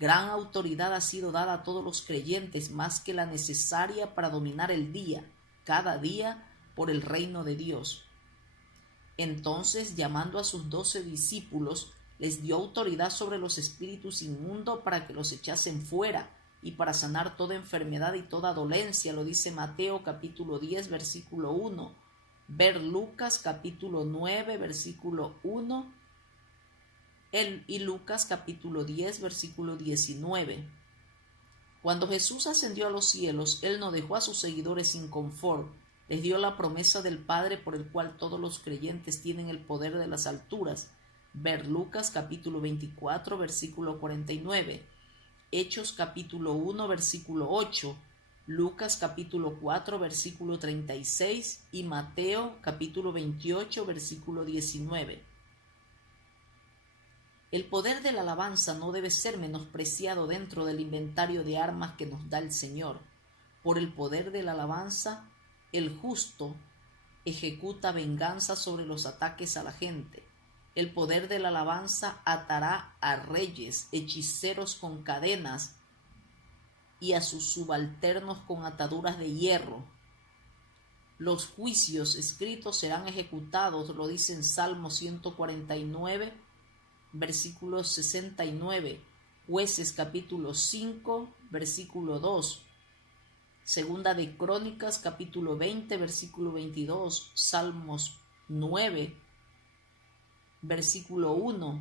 Gran autoridad ha sido dada a todos los creyentes, más que la necesaria para dominar el día, cada día, por el reino de Dios. Entonces, llamando a sus 12 discípulos, les dio autoridad sobre los espíritus inmundos para que los echasen fuera y para sanar toda enfermedad y toda dolencia, lo dice Mateo capítulo 10, versículo 1. Ver Lucas capítulo 9, versículo 1 y Lucas capítulo 10, versículo 19. Cuando Jesús ascendió a los cielos, Él no dejó a sus seguidores sin confort. Les dio la promesa del Padre por el cual todos los creyentes tienen el poder de las alturas. Ver Lucas capítulo 24, versículo 49. Hechos capítulo 1, versículo 8. Lucas capítulo 4, versículo 36 y Mateo capítulo 28, versículo 19. El poder de la alabanza no debe ser menospreciado dentro del inventario de armas que nos da el Señor. Por el poder de la alabanza, el justo ejecuta venganza sobre los ataques a la gente. El poder de la alabanza atará a reyes, hechiceros con cadenas y a sus subalternos con ataduras de hierro. Los juicios escritos serán ejecutados, lo dice en Salmo 149, versículo 69, Jueces capítulo 5, versículo 2. Segunda de Crónicas, capítulo 20, versículo 22, Salmos 9, versículo 1,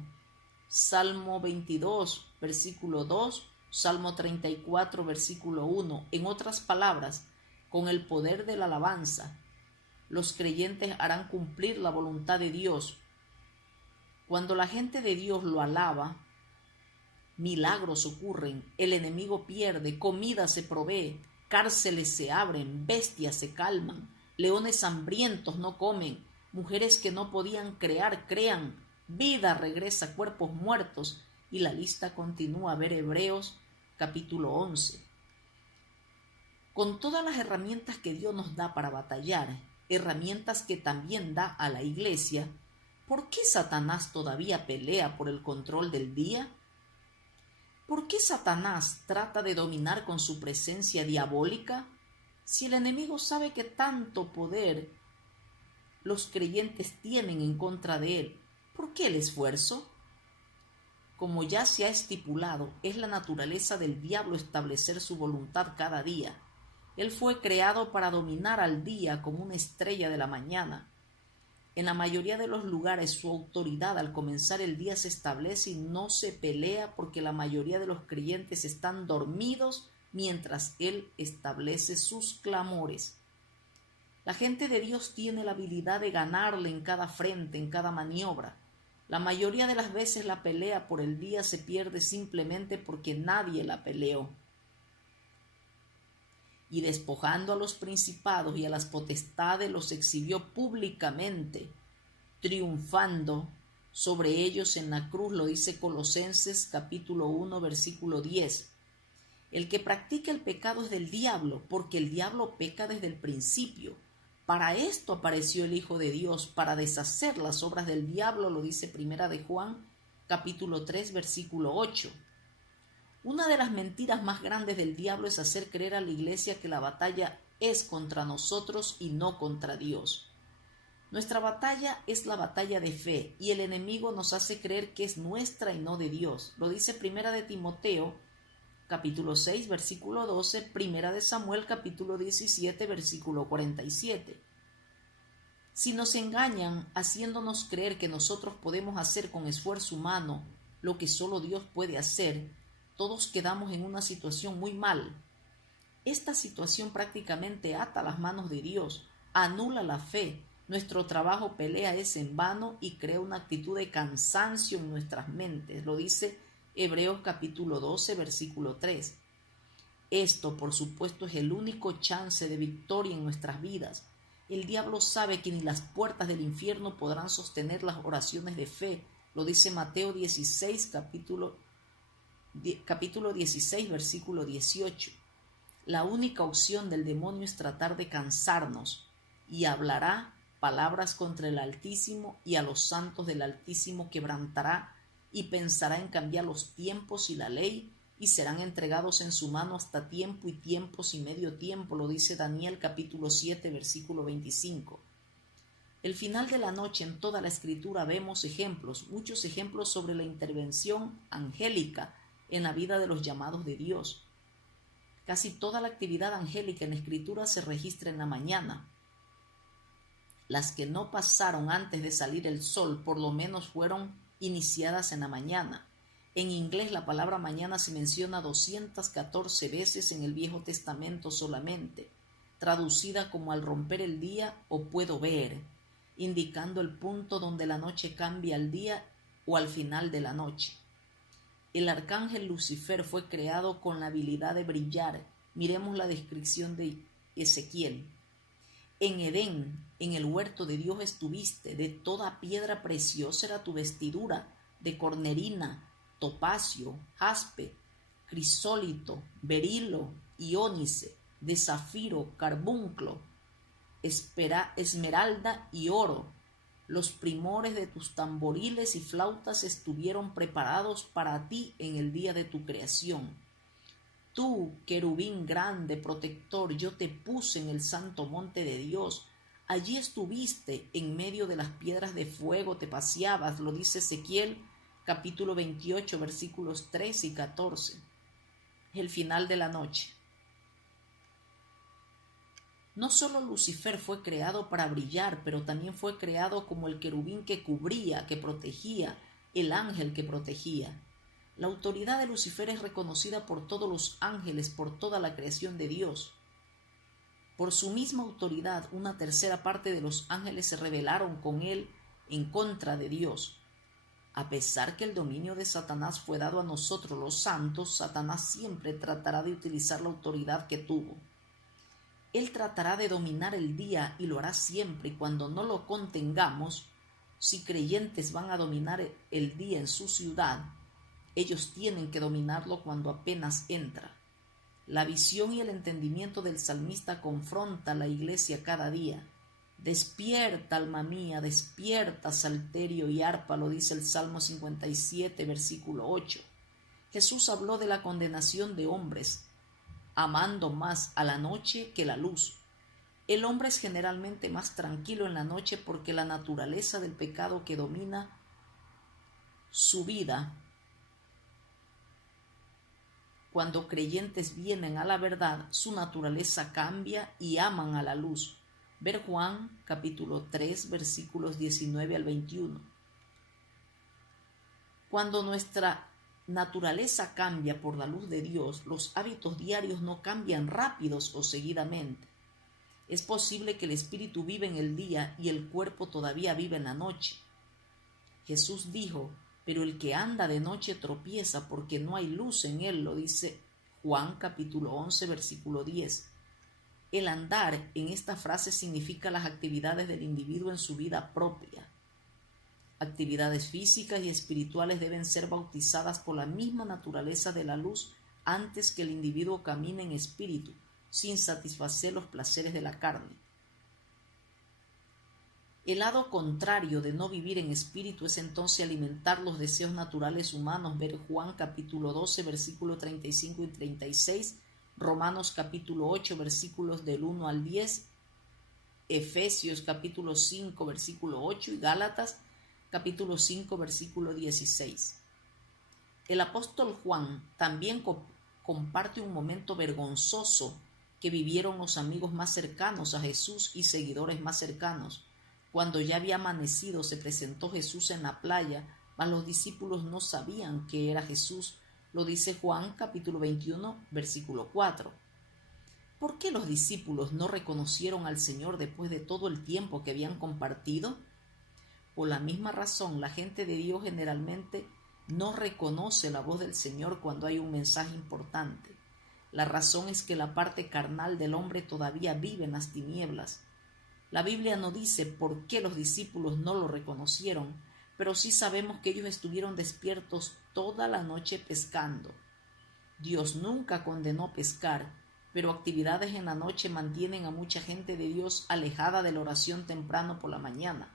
Salmo 22, versículo 2, Salmo 34, versículo 1. En otras palabras, con el poder de la alabanza, los creyentes harán cumplir la voluntad de Dios. Cuando la gente de Dios lo alaba, milagros ocurren, el enemigo pierde, comida se provee, cárceles se abren, bestias se calman, leones hambrientos no comen, mujeres que no podían crean, vida regresa a cuerpos muertos, y la lista continúa. Ver Hebreos capítulo 11. Con todas las herramientas que Dios nos da para batallar, herramientas que también da a la iglesia, ¿por qué Satanás todavía pelea por el control del día? ¿Por qué Satanás trata de dominar con su presencia diabólica? Si el enemigo sabe que tanto poder los creyentes tienen en contra de él, ¿por qué el esfuerzo? Como ya se ha estipulado, es la naturaleza del diablo establecer su voluntad cada día. Él fue creado para dominar al día como una estrella de la mañana. En la mayoría de los lugares su autoridad al comenzar el día se establece y no se pelea porque la mayoría de los creyentes están dormidos mientras él establece sus clamores. La gente de Dios tiene la habilidad de ganarle en cada frente, en cada maniobra. La mayoría de las veces la pelea por el día se pierde simplemente porque nadie la peleó. Y despojando a los principados y a las potestades los exhibió públicamente, triunfando sobre ellos en la cruz, lo dice Colosenses capítulo 1, versículo 10. El que practica el pecado es del diablo, porque el diablo peca desde el principio. Para esto apareció el Hijo de Dios, para deshacer las obras del diablo, lo dice Primera de Juan capítulo 3, versículo 8. Una de las mentiras más grandes del diablo es hacer creer a la iglesia que la batalla es contra nosotros y no contra Dios. Nuestra batalla es la batalla de fe y el enemigo nos hace creer que es nuestra y no de Dios. Lo dice Primera de Timoteo, capítulo 6, versículo 12, Primera de Samuel, capítulo 17, versículo 47. Si nos engañan haciéndonos creer que nosotros podemos hacer con esfuerzo humano lo que solo Dios puede hacer, todos quedamos en una situación muy mal. Esta situación prácticamente ata las manos de Dios, anula la fe. Nuestro trabajo pelea es en vano y crea una actitud de cansancio en nuestras mentes. Lo dice Hebreos capítulo 12, versículo 3. Esto, por supuesto, es el único chance de victoria en nuestras vidas. El diablo sabe que ni las puertas del infierno podrán sostener las oraciones de fe. Lo dice Mateo 16, capítulo 16, versículo 18. La única opción del demonio es tratar de cansarnos, y hablará palabras contra el Altísimo, y a los santos del Altísimo quebrantará, y pensará en cambiar los tiempos y la ley, y serán entregados en su mano hasta tiempo y tiempos y medio tiempo, lo dice Daniel capítulo 7, versículo 25. El final de la noche, en toda la Escritura vemos ejemplos, muchos ejemplos sobre la intervención angélica en la vida de los llamados de Dios. Casi toda la actividad angélica en la Escritura se registra en la mañana. Las que no pasaron antes de salir el sol, por lo menos fueron iniciadas en la mañana. En inglés la palabra mañana se menciona 214 veces en el Viejo Testamento solamente, traducida como al romper el día o puedo ver, indicando el punto donde la noche cambia al día o al final de la noche. El arcángel Lucifer fue creado con la habilidad de brillar. Miremos la descripción de Ezequiel. En Edén, en el huerto de Dios estuviste, de toda piedra preciosa era tu vestidura, de cornerina, topacio, jaspe, crisólito, berilo y ónice, de zafiro, carbunclo, esmeralda y oro. Los primores de tus tamboriles y flautas estuvieron preparados para ti en el día de tu creación. Tú, querubín grande, protector, yo te puse en el santo monte de Dios. Allí estuviste, en medio de las piedras de fuego te paseabas, lo dice Ezequiel, capítulo 28, versículos 13 y 14. El final de la noche. No solo Lucifer fue creado para brillar, pero también fue creado como el querubín que cubría, que protegía, el ángel que protegía. La autoridad de Lucifer es reconocida por todos los ángeles, por toda la creación de Dios. Por su misma autoridad, una tercera parte de los ángeles se rebelaron con él en contra de Dios. A pesar que el dominio de Satanás fue dado a nosotros los santos, Satanás siempre tratará de utilizar la autoridad que tuvo. Él tratará de dominar el día y lo hará siempre, y cuando no lo contengamos, si creyentes van a dominar el día en su ciudad, ellos tienen que dominarlo cuando apenas entra. La visión y el entendimiento del salmista confronta a la iglesia cada día. Despierta, alma mía, despierta, salterio y arpa, lo dice el Salmo 57, versículo 8. Jesús habló de la condenación de hombres, amando más a la noche que la luz. El hombre es generalmente más tranquilo en la noche porque la naturaleza del pecado que domina su vida. Cuando creyentes vienen a la verdad, su naturaleza cambia y aman a la luz. Ver Juan capítulo 3 versículos 19 al 21. Cuando nuestra naturaleza cambia por la luz de Dios, los hábitos diarios no cambian rápidos o seguidamente. Es posible que el espíritu vive en el día y el cuerpo todavía vive en la noche. Jesús dijo, pero el que anda de noche tropieza porque no hay luz en él, lo dice Juan capítulo 11 versículo 10. El andar en esta frase significa las actividades del individuo en su vida propia. Actividades físicas y espirituales deben ser bautizadas por la misma naturaleza de la luz antes que el individuo camine en espíritu, sin satisfacer los placeres de la carne. El lado contrario de no vivir en espíritu es entonces alimentar los deseos naturales humanos. Ver Juan capítulo 12 versículos 35 y 36, Romanos capítulo 8 versículos del 1 al 10, Efesios capítulo 5 versículo 8 y Gálatas capítulo 5 versículo 16. El apóstol Juan también comparte un momento vergonzoso que vivieron los amigos más cercanos a Jesús y seguidores más cercanos. Cuando ya había amanecido, se presentó Jesús en la playa, mas los discípulos no sabían que era Jesús. Lo dice Juan capítulo 21, versículo 4. ¿Por qué los discípulos no reconocieron al Señor después de todo el tiempo que habían compartido? Por la misma razón, la gente de Dios generalmente no reconoce la voz del Señor cuando hay un mensaje importante. La razón es que la parte carnal del hombre todavía vive en las tinieblas. La Biblia no dice por qué los discípulos no lo reconocieron, pero sí sabemos que ellos estuvieron despiertos toda la noche pescando. Dios nunca condenó pescar, pero actividades en la noche mantienen a mucha gente de Dios alejada de la oración temprano por la mañana.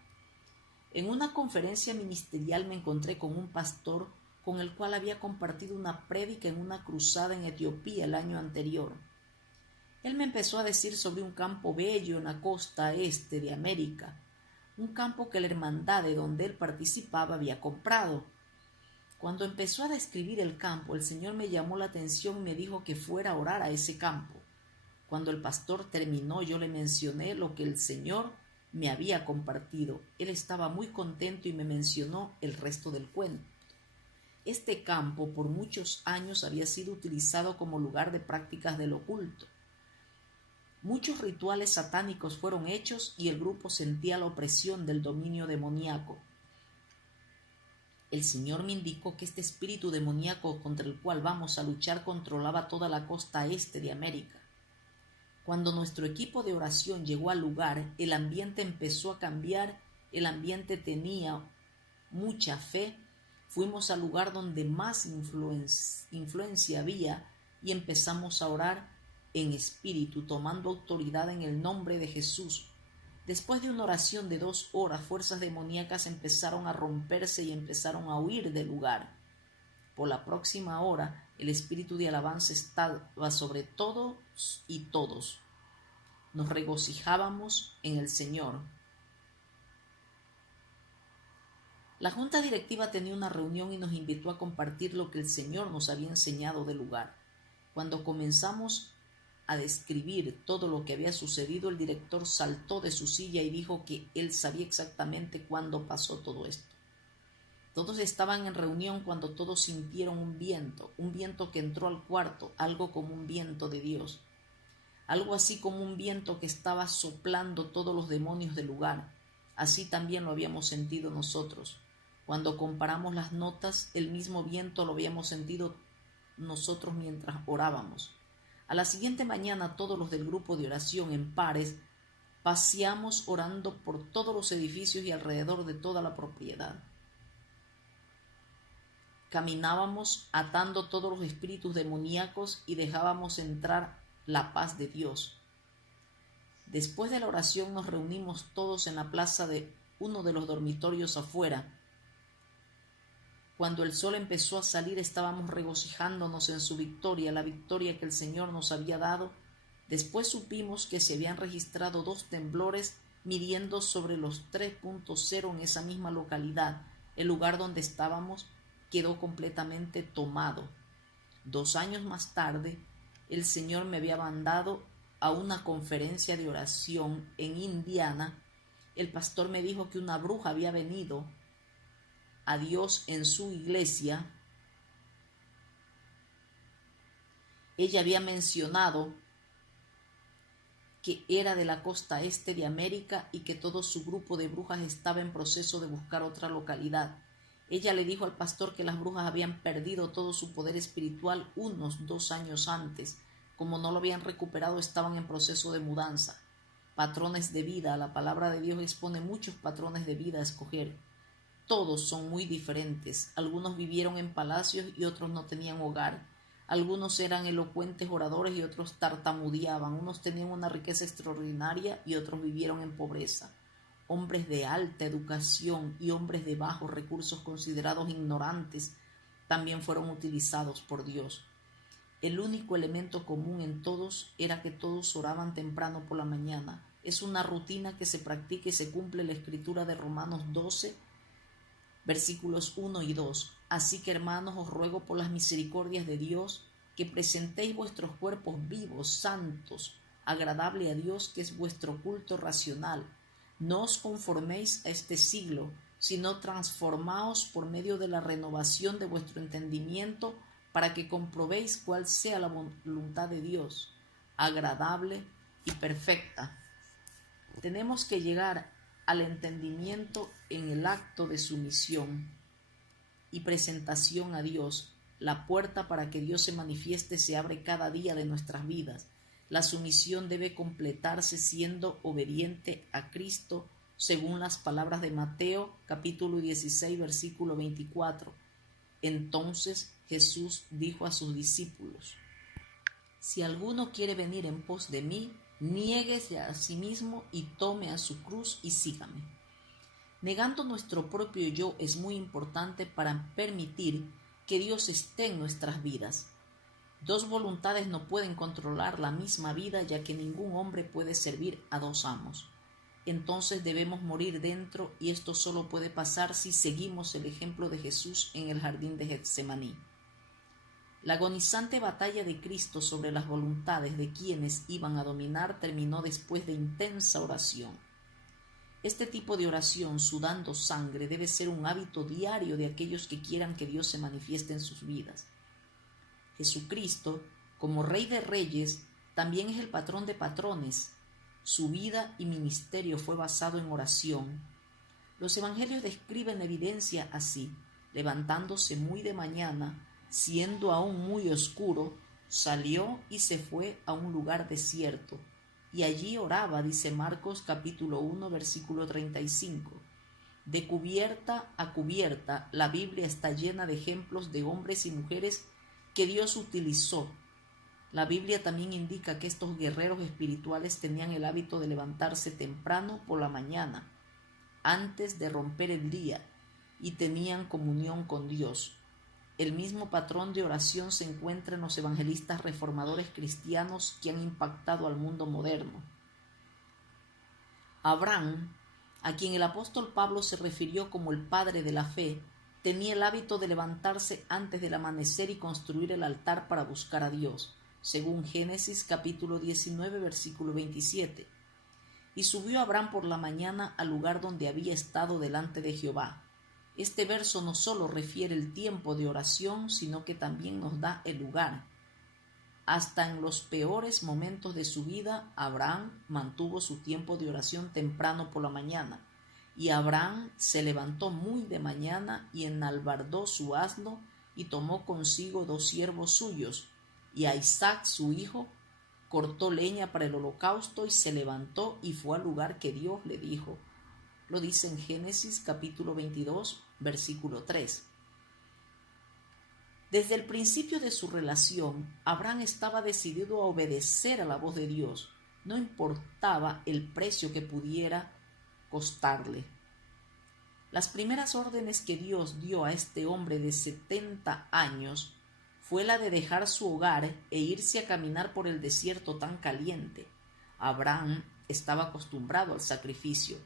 En una conferencia ministerial me encontré con un pastor con el cual había compartido una prédica en una cruzada en Etiopía el año anterior. Él me empezó a decir sobre un campo bello en la costa este de América, un campo que la hermandad de donde él participaba había comprado. Cuando empezó a describir el campo, el Señor me llamó la atención y me dijo que fuera a orar a ese campo. Cuando el pastor terminó, yo le mencioné lo que el Señor me había compartido. Él estaba muy contento y me mencionó el resto del cuento. Este campo por muchos años había sido utilizado como lugar de prácticas del oculto. Muchos rituales satánicos fueron hechos y el grupo sentía la opresión del dominio demoníaco. El Señor me indicó que este espíritu demoníaco contra el cual vamos a luchar controlaba toda la costa este de América. Cuando nuestro equipo de oración llegó al lugar, el ambiente empezó a cambiar, el ambiente tenía mucha fe. Fuimos al lugar donde más influencia había y empezamos a orar en espíritu, tomando autoridad en el nombre de Jesús. Después de una oración de 2 horas, fuerzas demoníacas empezaron a romperse y empezaron a huir del lugar. Por la próxima hora, el espíritu de alabanza estaba sobre todos y todos. Nos regocijábamos en el Señor. La junta directiva tenía una reunión y nos invitó a compartir lo que el Señor nos había enseñado del lugar. Cuando comenzamos a describir todo lo que había sucedido, el director saltó de su silla y dijo que él sabía exactamente cuándo pasó todo esto. Todos estaban en reunión cuando todos sintieron un viento que entró al cuarto, algo como un viento de Dios, algo así como un viento que estaba soplando todos los demonios del lugar. Así también lo habíamos sentido nosotros. Cuando comparamos las notas, el mismo viento lo habíamos sentido nosotros mientras orábamos. A la siguiente mañana todos los del grupo de oración en pares paseamos orando por todos los edificios y alrededor de toda la propiedad. Caminábamos atando todos los espíritus demoníacos y dejábamos entrar la paz de Dios. Después de la oración nos reunimos todos en la plaza de uno de los dormitorios afuera. Cuando el sol empezó a salir estábamos regocijándonos en su victoria, la victoria que el Señor nos había dado. Después supimos que se habían registrado 2 temblores midiendo sobre los 3.0 en esa misma localidad. El lugar donde estábamos quedó completamente tomado. 2 años más tarde, el Señor me había mandado a una conferencia de oración en Indiana. El pastor me dijo que una bruja había venido a Dios en su iglesia. Ella había mencionado que era de la costa este de América y que todo su grupo de brujas estaba en proceso de buscar otra localidad. Ella le dijo al pastor que las brujas habían perdido todo su poder espiritual unos 2 años antes. Como no lo habían recuperado, estaban en proceso de mudanza. Patrones de vida. La palabra de Dios expone muchos patrones de vida a escoger. Todos son muy diferentes. Algunos vivieron en palacios y otros no tenían hogar. Algunos eran elocuentes oradores y otros tartamudeaban. Unos tenían una riqueza extraordinaria y otros vivieron en pobreza. Hombres de alta educación y hombres de bajos recursos considerados ignorantes también fueron utilizados por Dios. El único elemento común en todos era que todos oraban temprano por la mañana. Es una rutina que se practica y se cumple la escritura de Romanos 12, versículos 1 y 2. Así que, hermanos, os ruego por las misericordias de Dios que presentéis vuestros cuerpos vivos, santos, agradable a Dios, que es vuestro culto racional. No os conforméis a este siglo, sino transformaos por medio de la renovación de vuestro entendimiento, para que comprobéis cuál sea la voluntad de Dios, agradable y perfecta. Tenemos que llegar al entendimiento en el acto de sumisión y presentación a Dios. La puerta para que Dios se manifieste se abre cada día de nuestras vidas. La sumisión debe completarse siendo obediente a Cristo, según las palabras de Mateo, capítulo 16, versículo 24. Entonces Jesús dijo a sus discípulos: si alguno quiere venir en pos de mí, niéguese a sí mismo y tome a su cruz y sígame. Negando nuestro propio yo es muy importante para permitir que Dios esté en nuestras vidas. 2 voluntades no pueden controlar la misma vida, ya que ningún hombre puede servir a 2 amos. Entonces debemos morir dentro, y esto solo puede pasar si seguimos el ejemplo de Jesús en el jardín de Getsemaní. La agonizante batalla de Cristo sobre las voluntades de quienes iban a dominar terminó después de intensa oración. Este tipo de oración, sudando sangre, debe ser un hábito diario de aquellos que quieran que Dios se manifieste en sus vidas. Jesucristo, como Rey de Reyes, también es el patrón de patrones. Su vida y ministerio fue basado en oración. Los evangelios describen evidencia así: levantándose muy de mañana, siendo aún muy oscuro, salió y se fue a un lugar desierto, y allí oraba, dice Marcos capítulo 1, versículo 35. De cubierta a cubierta, la Biblia está llena de ejemplos de hombres y mujeres que Dios utilizó. La Biblia también indica que estos guerreros espirituales tenían el hábito de levantarse temprano por la mañana, antes de romper el día, y tenían comunión con Dios. El mismo patrón de oración se encuentra en los evangelistas reformadores cristianos que han impactado al mundo moderno. Abraham, a quien el apóstol Pablo se refirió como el padre de la fe, tenía el hábito de levantarse antes del amanecer y construir el altar para buscar a Dios. según Génesis capítulo 19, versículo 27. Y subió Abraham por la mañana al lugar donde había estado delante de Jehová. Este verso no solo refiere el tiempo de oración, sino que también nos da el lugar. Hasta en los peores momentos de su vida, Abraham mantuvo su tiempo de oración temprano por la mañana. Y Abraham se levantó muy de mañana y enalbardó su asno y tomó consigo 2 siervos suyos, y a Isaac su hijo, cortó leña para el holocausto y se levantó y fue al lugar que Dios le dijo. Lo dice en Génesis capítulo 22, versículo 3. Desde el principio de su relación, Abraham estaba decidido a obedecer a la voz de Dios, no importaba el precio que pudiera costarle. Las primeras órdenes que Dios dio a este hombre de 70 años fue la de dejar su hogar e irse a caminar por el desierto tan caliente. Abraham estaba acostumbrado al sacrificio.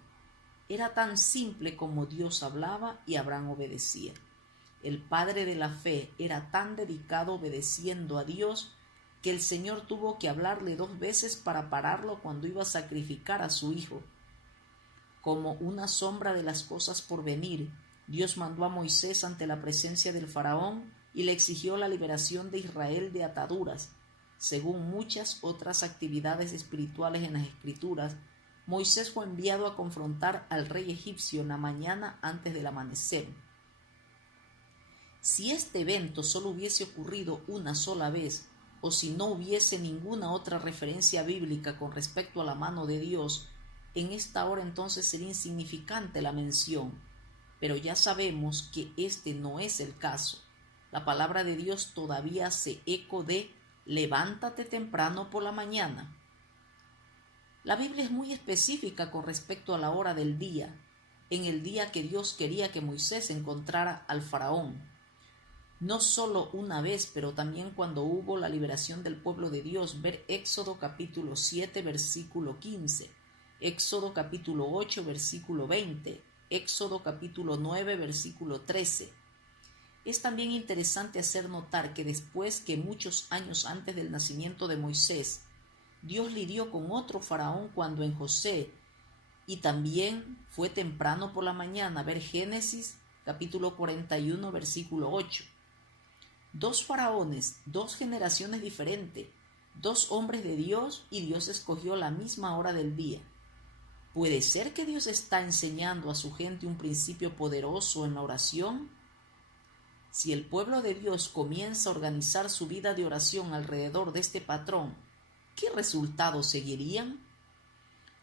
Era tan simple como Dios hablaba y Abraham obedecía. El padre de la fe era tan dedicado obedeciendo a Dios que el Señor tuvo que hablarle 2 veces para pararlo cuando iba a sacrificar a su hijo. Como una sombra de las cosas por venir, Dios mandó a Moisés ante la presencia del faraón y le exigió la liberación de Israel de ataduras. Según muchas otras actividades espirituales en las Escrituras, Moisés fue enviado a confrontar al rey egipcio en la mañana antes del amanecer. Si este evento solo hubiese ocurrido una sola vez, o si no hubiese ninguna otra referencia bíblica con respecto a la mano de Dios, en esta hora entonces sería insignificante la mención. Pero ya sabemos que este no es el caso. La palabra de Dios todavía hace eco de levántate temprano por la mañana. La Biblia es muy específica con respecto a la hora del día, en el día que Dios quería que Moisés encontrara al faraón. No solo una vez, pero también cuando hubo la liberación del pueblo de Dios. Ver Éxodo capítulo 7, versículo 15, Éxodo capítulo 8, versículo 20, Éxodo capítulo 9, versículo 13. Es también interesante hacer notar que después que muchos años antes del nacimiento de Moisés, Dios lidió con otro faraón cuando en José, y también fue temprano por la mañana. Ver Génesis capítulo 41, versículo 8. 2 faraones, 2 generaciones diferentes, 2 hombres de Dios, y Dios escogió la misma hora del día. ¿Puede ser que Dios está enseñando a su gente un principio poderoso en la oración? Si el pueblo de Dios comienza a organizar su vida de oración alrededor de este patrón, ¿qué resultados seguirían?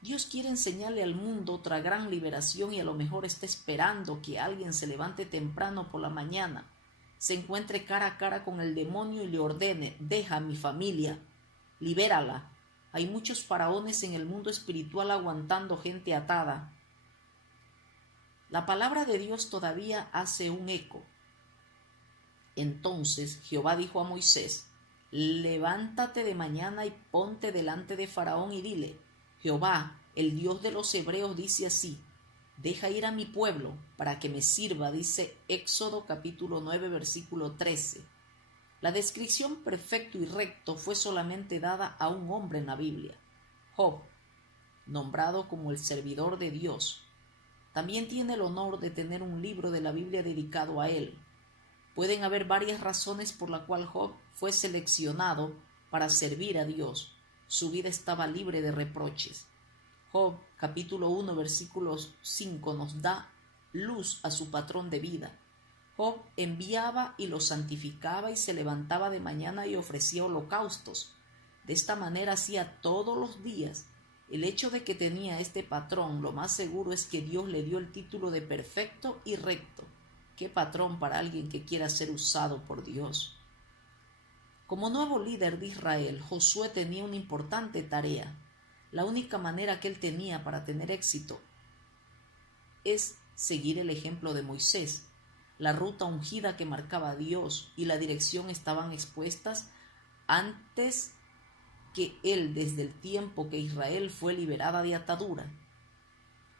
Dios quiere enseñarle al mundo otra gran liberación y a lo mejor está esperando que alguien se levante temprano por la mañana, se encuentre cara a cara con el demonio y le ordene: deja a mi familia, libérala. Hay muchos faraones en el mundo espiritual aguantando gente atada. La palabra de Dios todavía hace un eco. Entonces Jehová dijo a Moisés: levántate de mañana y ponte delante de Faraón y dile: Jehová, el Dios de los hebreos, dice así: deja ir a mi pueblo para que me sirva, dice Éxodo capítulo 9, versículo 13. La descripción perfecto y recto fue solamente dada a un hombre en la Biblia, Job, nombrado como el servidor de Dios. También tiene el honor de tener un libro de la Biblia dedicado a él. Pueden haber varias razones por la cual Job fue seleccionado para servir a Dios. Su vida estaba libre de reproches. Job capítulo 1 versículo 5 nos da luz a su patrón de vida. Job enviaba y lo santificaba y se levantaba de mañana y ofrecía holocaustos. De esta manera hacía todos los días. El hecho de que tenía este patrón, lo más seguro es que Dios le dio el título de perfecto y recto. ¿Qué patrón para alguien que quiera ser usado por Dios? Como nuevo líder de Israel, Josué tenía una importante tarea. La única manera que él tenía para tener éxito es seguir el ejemplo de Moisés. La ruta ungida que marcaba Dios y la dirección estaban expuestas antes que él, desde el tiempo que Israel fue liberada de atadura.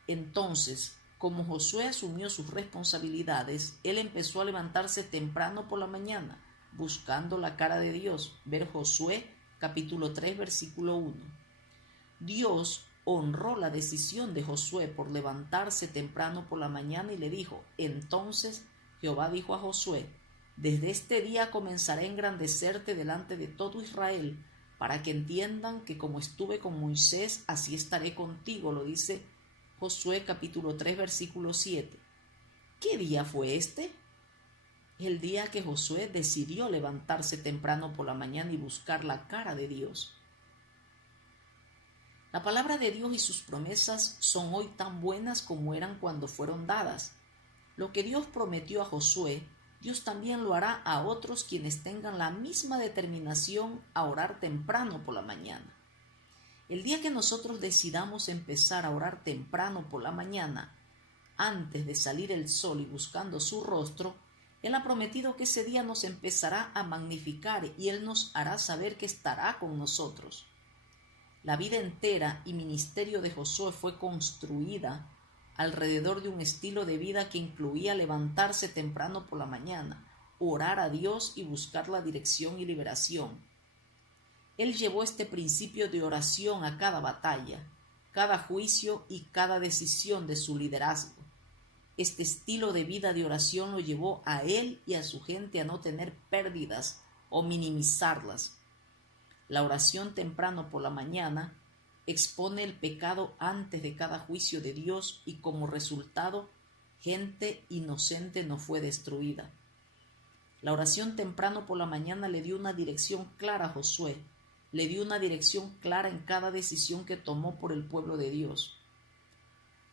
Entonces, como Josué asumió sus responsabilidades, él empezó a levantarse temprano por la mañana, buscando la cara de Dios. Ver Josué capítulo 3, versículo 1. Dios honró la decisión de Josué por levantarse temprano por la mañana y le dijo: entonces Jehová dijo a Josué: desde este día comenzaré a engrandecerte delante de todo Israel, para que entiendan que como estuve con Moisés, así estaré contigo. Lo dice Josué capítulo 3, versículo 7. ¿Qué día fue este? El día que Josué decidió levantarse temprano por la mañana y buscar la cara de Dios. La palabra de Dios y sus promesas son hoy tan buenas como eran cuando fueron dadas. Lo que Dios prometió a Josué, Dios también lo hará a otros quienes tengan la misma determinación a orar temprano por la mañana. El día que nosotros decidamos empezar a orar temprano por la mañana, antes de salir el sol y buscando su rostro, Él ha prometido que ese día nos empezará a magnificar y Él nos hará saber que estará con nosotros. La vida entera y ministerio de Josué fue construida alrededor de un estilo de vida que incluía levantarse temprano por la mañana, orar a Dios y buscar la dirección y liberación. Él llevó este principio de oración a cada batalla, cada juicio y cada decisión de su liderazgo. Este estilo de vida de oración lo llevó a él y a su gente a no tener pérdidas o minimizarlas. La oración temprano por la mañana expone el pecado antes de cada juicio de Dios y como resultado, gente inocente no fue destruida. La oración temprano por la mañana le dio una dirección clara a Josué, le dio una dirección clara en cada decisión que tomó por el pueblo de Dios.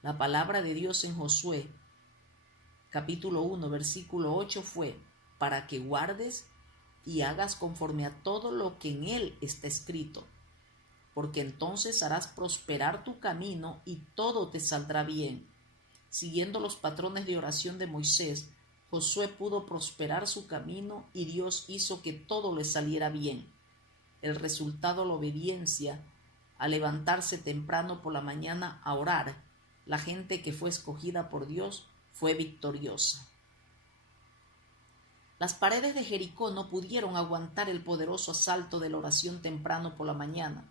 La palabra de Dios en Josué, capítulo 1, versículo 8 fue: para que guardes y hagas conforme a todo lo que en él está escrito, porque entonces harás prosperar tu camino y todo te saldrá bien. Siguiendo los patrones de oración de Moisés, Josué pudo prosperar su camino y Dios hizo que todo le saliera bien. El resultado, la obediencia, a levantarse temprano por la mañana a orar. La gente que fue escogida por Dios fue victoriosa. Las paredes de Jericó no pudieron aguantar el poderoso asalto de la oración temprano por la mañana.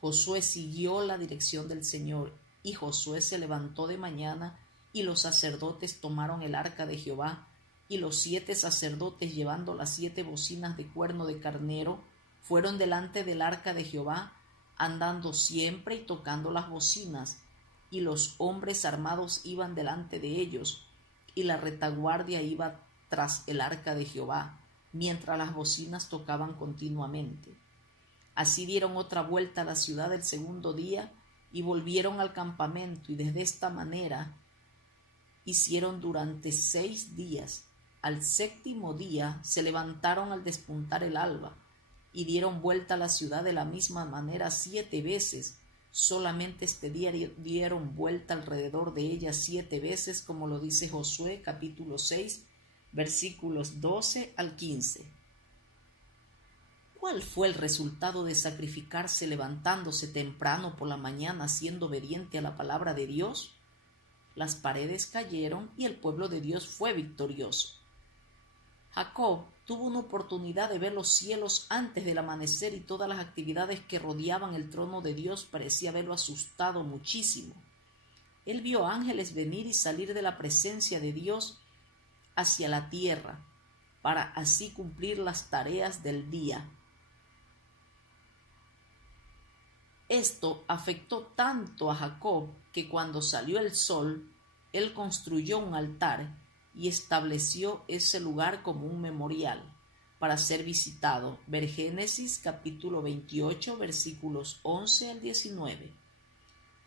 Josué siguió la dirección del Señor, y Josué se levantó de mañana, y los sacerdotes tomaron el arca de Jehová, y los 7 sacerdotes, llevando las 7 bocinas de cuerno de carnero, fueron delante del arca de Jehová, andando siempre y tocando las bocinas, y los hombres armados iban delante de ellos, y la retaguardia iba tras el arca de Jehová, mientras las bocinas tocaban continuamente. Así dieron otra vuelta a la ciudad el segundo día y volvieron al campamento, y desde esta manera hicieron durante 6 días. Al 7º día se levantaron al despuntar el alba y dieron vuelta a la ciudad de la misma manera 7 veces. Solamente este día dieron vuelta alrededor de ella 7 veces, como lo dice Josué capítulo 6, versículos 12 al 15. ¿Cuál fue el resultado de sacrificarse levantándose temprano por la mañana siendo obediente a la palabra de Dios? Las paredes cayeron y el pueblo de Dios fue victorioso. Jacob tuvo una oportunidad de ver los cielos antes del amanecer y todas las actividades que rodeaban el trono de Dios parecía haberlo asustado muchísimo. Él vio ángeles venir y salir de la presencia de Dios hacia la tierra para así cumplir las tareas del día. Esto afectó tanto a Jacob que cuando salió el sol, él construyó un altar y estableció ese lugar como un memorial para ser visitado. Ver Génesis capítulo 28 versículos 11 al 19.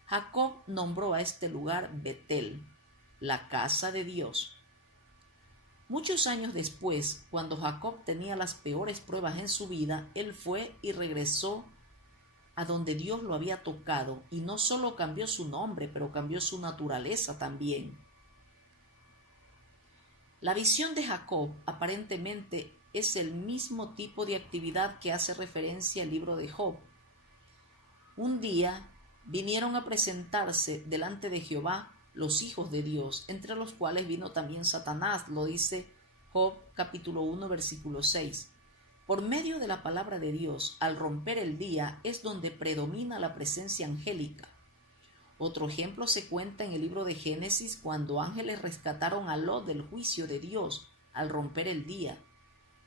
Jacob nombró a este lugar Betel, la casa de Dios. Muchos años después, cuando Jacob tenía las peores pruebas en su vida, él fue y regresó a donde Dios lo había tocado, y no solo cambió su nombre, pero cambió su naturaleza también. La visión de Jacob aparentemente es el mismo tipo de actividad que hace referencia al libro de Job. Un día vinieron a presentarse delante de Jehová los hijos de Dios, entre los cuales vino también Satanás, lo dice Job capítulo 1 versículo 6. Por medio de la palabra de Dios, al romper el día, es donde predomina la presencia angélica. Otro ejemplo se cuenta en el libro de Génesis, cuando ángeles rescataron a Lot del juicio de Dios al romper el día.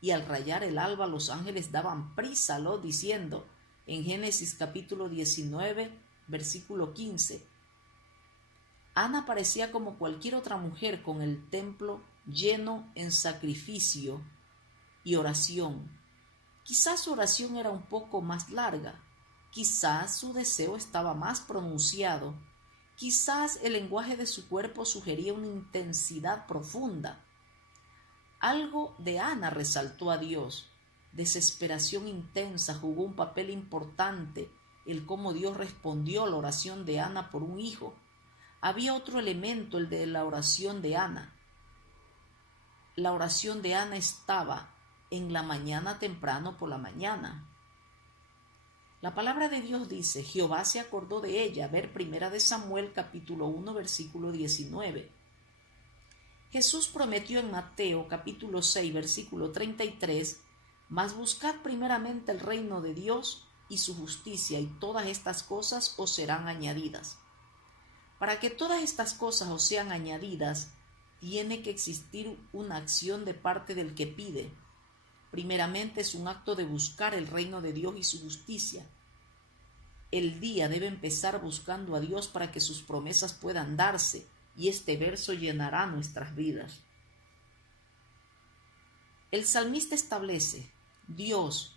Y al rayar el alba, los ángeles daban prisa a Lot diciendo, en Génesis capítulo 19, versículo 15, Ana parecía como cualquier otra mujer, con el templo lleno en sacrificio y oración. Quizás su oración era un poco más larga, quizás su deseo estaba más pronunciado, quizás el lenguaje de su cuerpo sugería una intensidad profunda. Algo de Ana resaltó a Dios. Desesperación intensa jugó un papel importante el cómo Dios respondió a la oración de Ana por un hijo. Había otro elemento, el de la oración de Ana. La oración de Ana estaba en la mañana, temprano por la mañana. La palabra de Dios dice, Jehová se acordó de ella. Ver 1 Samuel capítulo 1 versículo 19. Jesús prometió en Mateo capítulo 6 versículo 33, mas buscad primeramente el reino de Dios y su justicia, y todas estas cosas os serán añadidas. Para que todas estas cosas os sean añadidas, tiene que existir una acción de parte del que pide. Primeramente es un acto de buscar el reino de Dios y su justicia. El día debe empezar buscando a Dios para que sus promesas puedan darse, y este verso llenará nuestras vidas. El salmista establece, Dios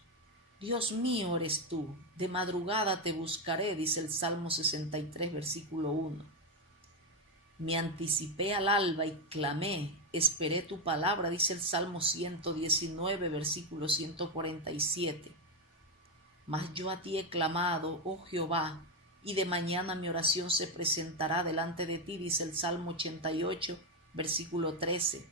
mío eres tú, de madrugada te buscaré, dice el Salmo 63, versículo 1. Me anticipé al alba y clamé, esperé tu palabra, dice el Salmo 119, versículo 147. Mas yo a ti he clamado, oh Jehová, y de mañana mi oración se presentará delante de ti, dice el Salmo 88, versículo 13.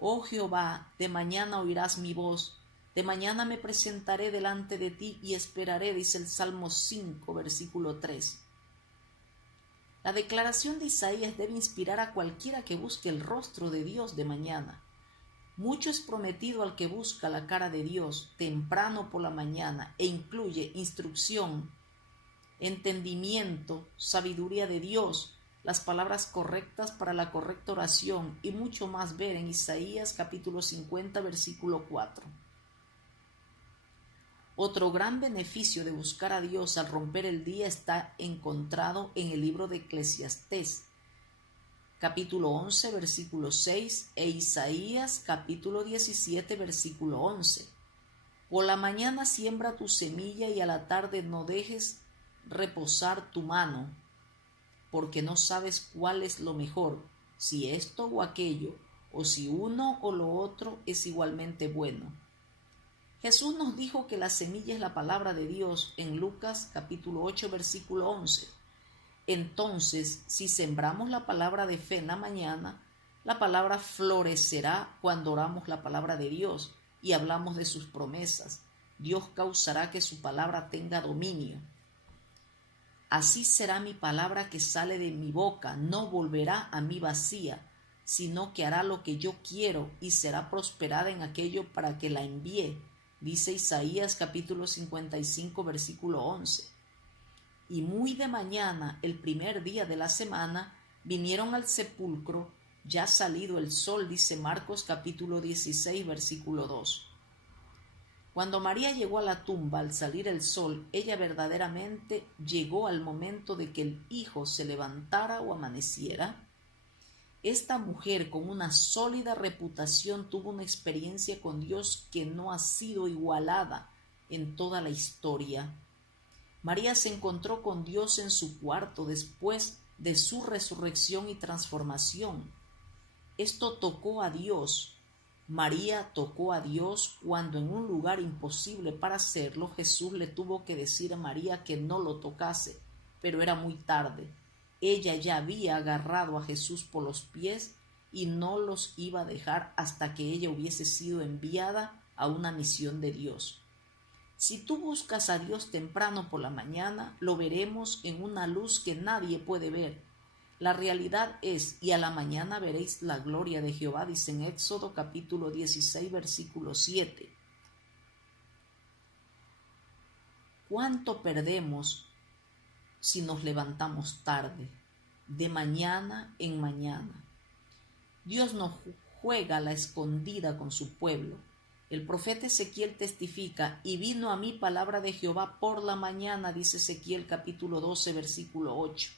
Oh Jehová, de mañana oirás mi voz, de mañana me presentaré delante de ti y esperaré, dice el Salmo 5, versículo 3. La declaración de Isaías debe inspirar a cualquiera que busque el rostro de Dios de mañana. Mucho es prometido al que busca la cara de Dios temprano por la mañana e incluye instrucción, entendimiento, sabiduría de Dios, las palabras correctas para la correcta oración y mucho más. Ver en Isaías capítulo 50 versículo 4. Otro gran beneficio de buscar a Dios al romper el día está encontrado en el libro de Eclesiastés capítulo 11 versículo 6 e Isaías capítulo 17 versículo 11. Por la mañana siembra tu semilla y a la tarde no dejes reposar tu mano, porque no sabes cuál es lo mejor, si esto o aquello, o si uno o lo otro es igualmente bueno. Jesús nos dijo que la semilla es la palabra de Dios en Lucas capítulo 8 versículo 11. Entonces, si sembramos la palabra de fe en la mañana, la palabra florecerá cuando oramos la palabra de Dios y hablamos de sus promesas. Dios causará que su palabra tenga dominio. Así será mi palabra que sale de mi boca, no volverá a mí vacía, sino que hará lo que yo quiero y será prosperada en aquello para que la envíe, dice Isaías capítulo 55 versículo 11. Y muy de mañana, el primer día de la semana, vinieron al sepulcro, ya salido el sol, dice Marcos capítulo 16 versículo 2. Cuando María llegó a la tumba al salir el sol, ella verdaderamente llegó al momento de que el hijo se levantara o amaneciera. Esta mujer con una sólida reputación tuvo una experiencia con Dios que no ha sido igualada en toda la historia. María se encontró con Dios en su cuarto después de su resurrección y transformación. Esto tocó a Dios. María tocó a Dios cuando en un lugar imposible para hacerlo, Jesús le tuvo que decir a María que no lo tocase, pero era muy tarde. Ella ya había agarrado a Jesús por los pies y no los iba a dejar hasta que ella hubiese sido enviada a una misión de Dios. Si tú buscas a Dios temprano por la mañana, lo veremos en una luz que nadie puede ver. La realidad es, y a la mañana veréis la gloria de Jehová, dice en Éxodo capítulo 16, versículo 7. ¿Cuánto perdemos si nos levantamos tarde, de mañana en mañana? Dios no juega a la escondida con su pueblo. El profeta Ezequiel testifica: y vino a mí palabra de Jehová por la mañana, dice Ezequiel capítulo 12, versículo 8.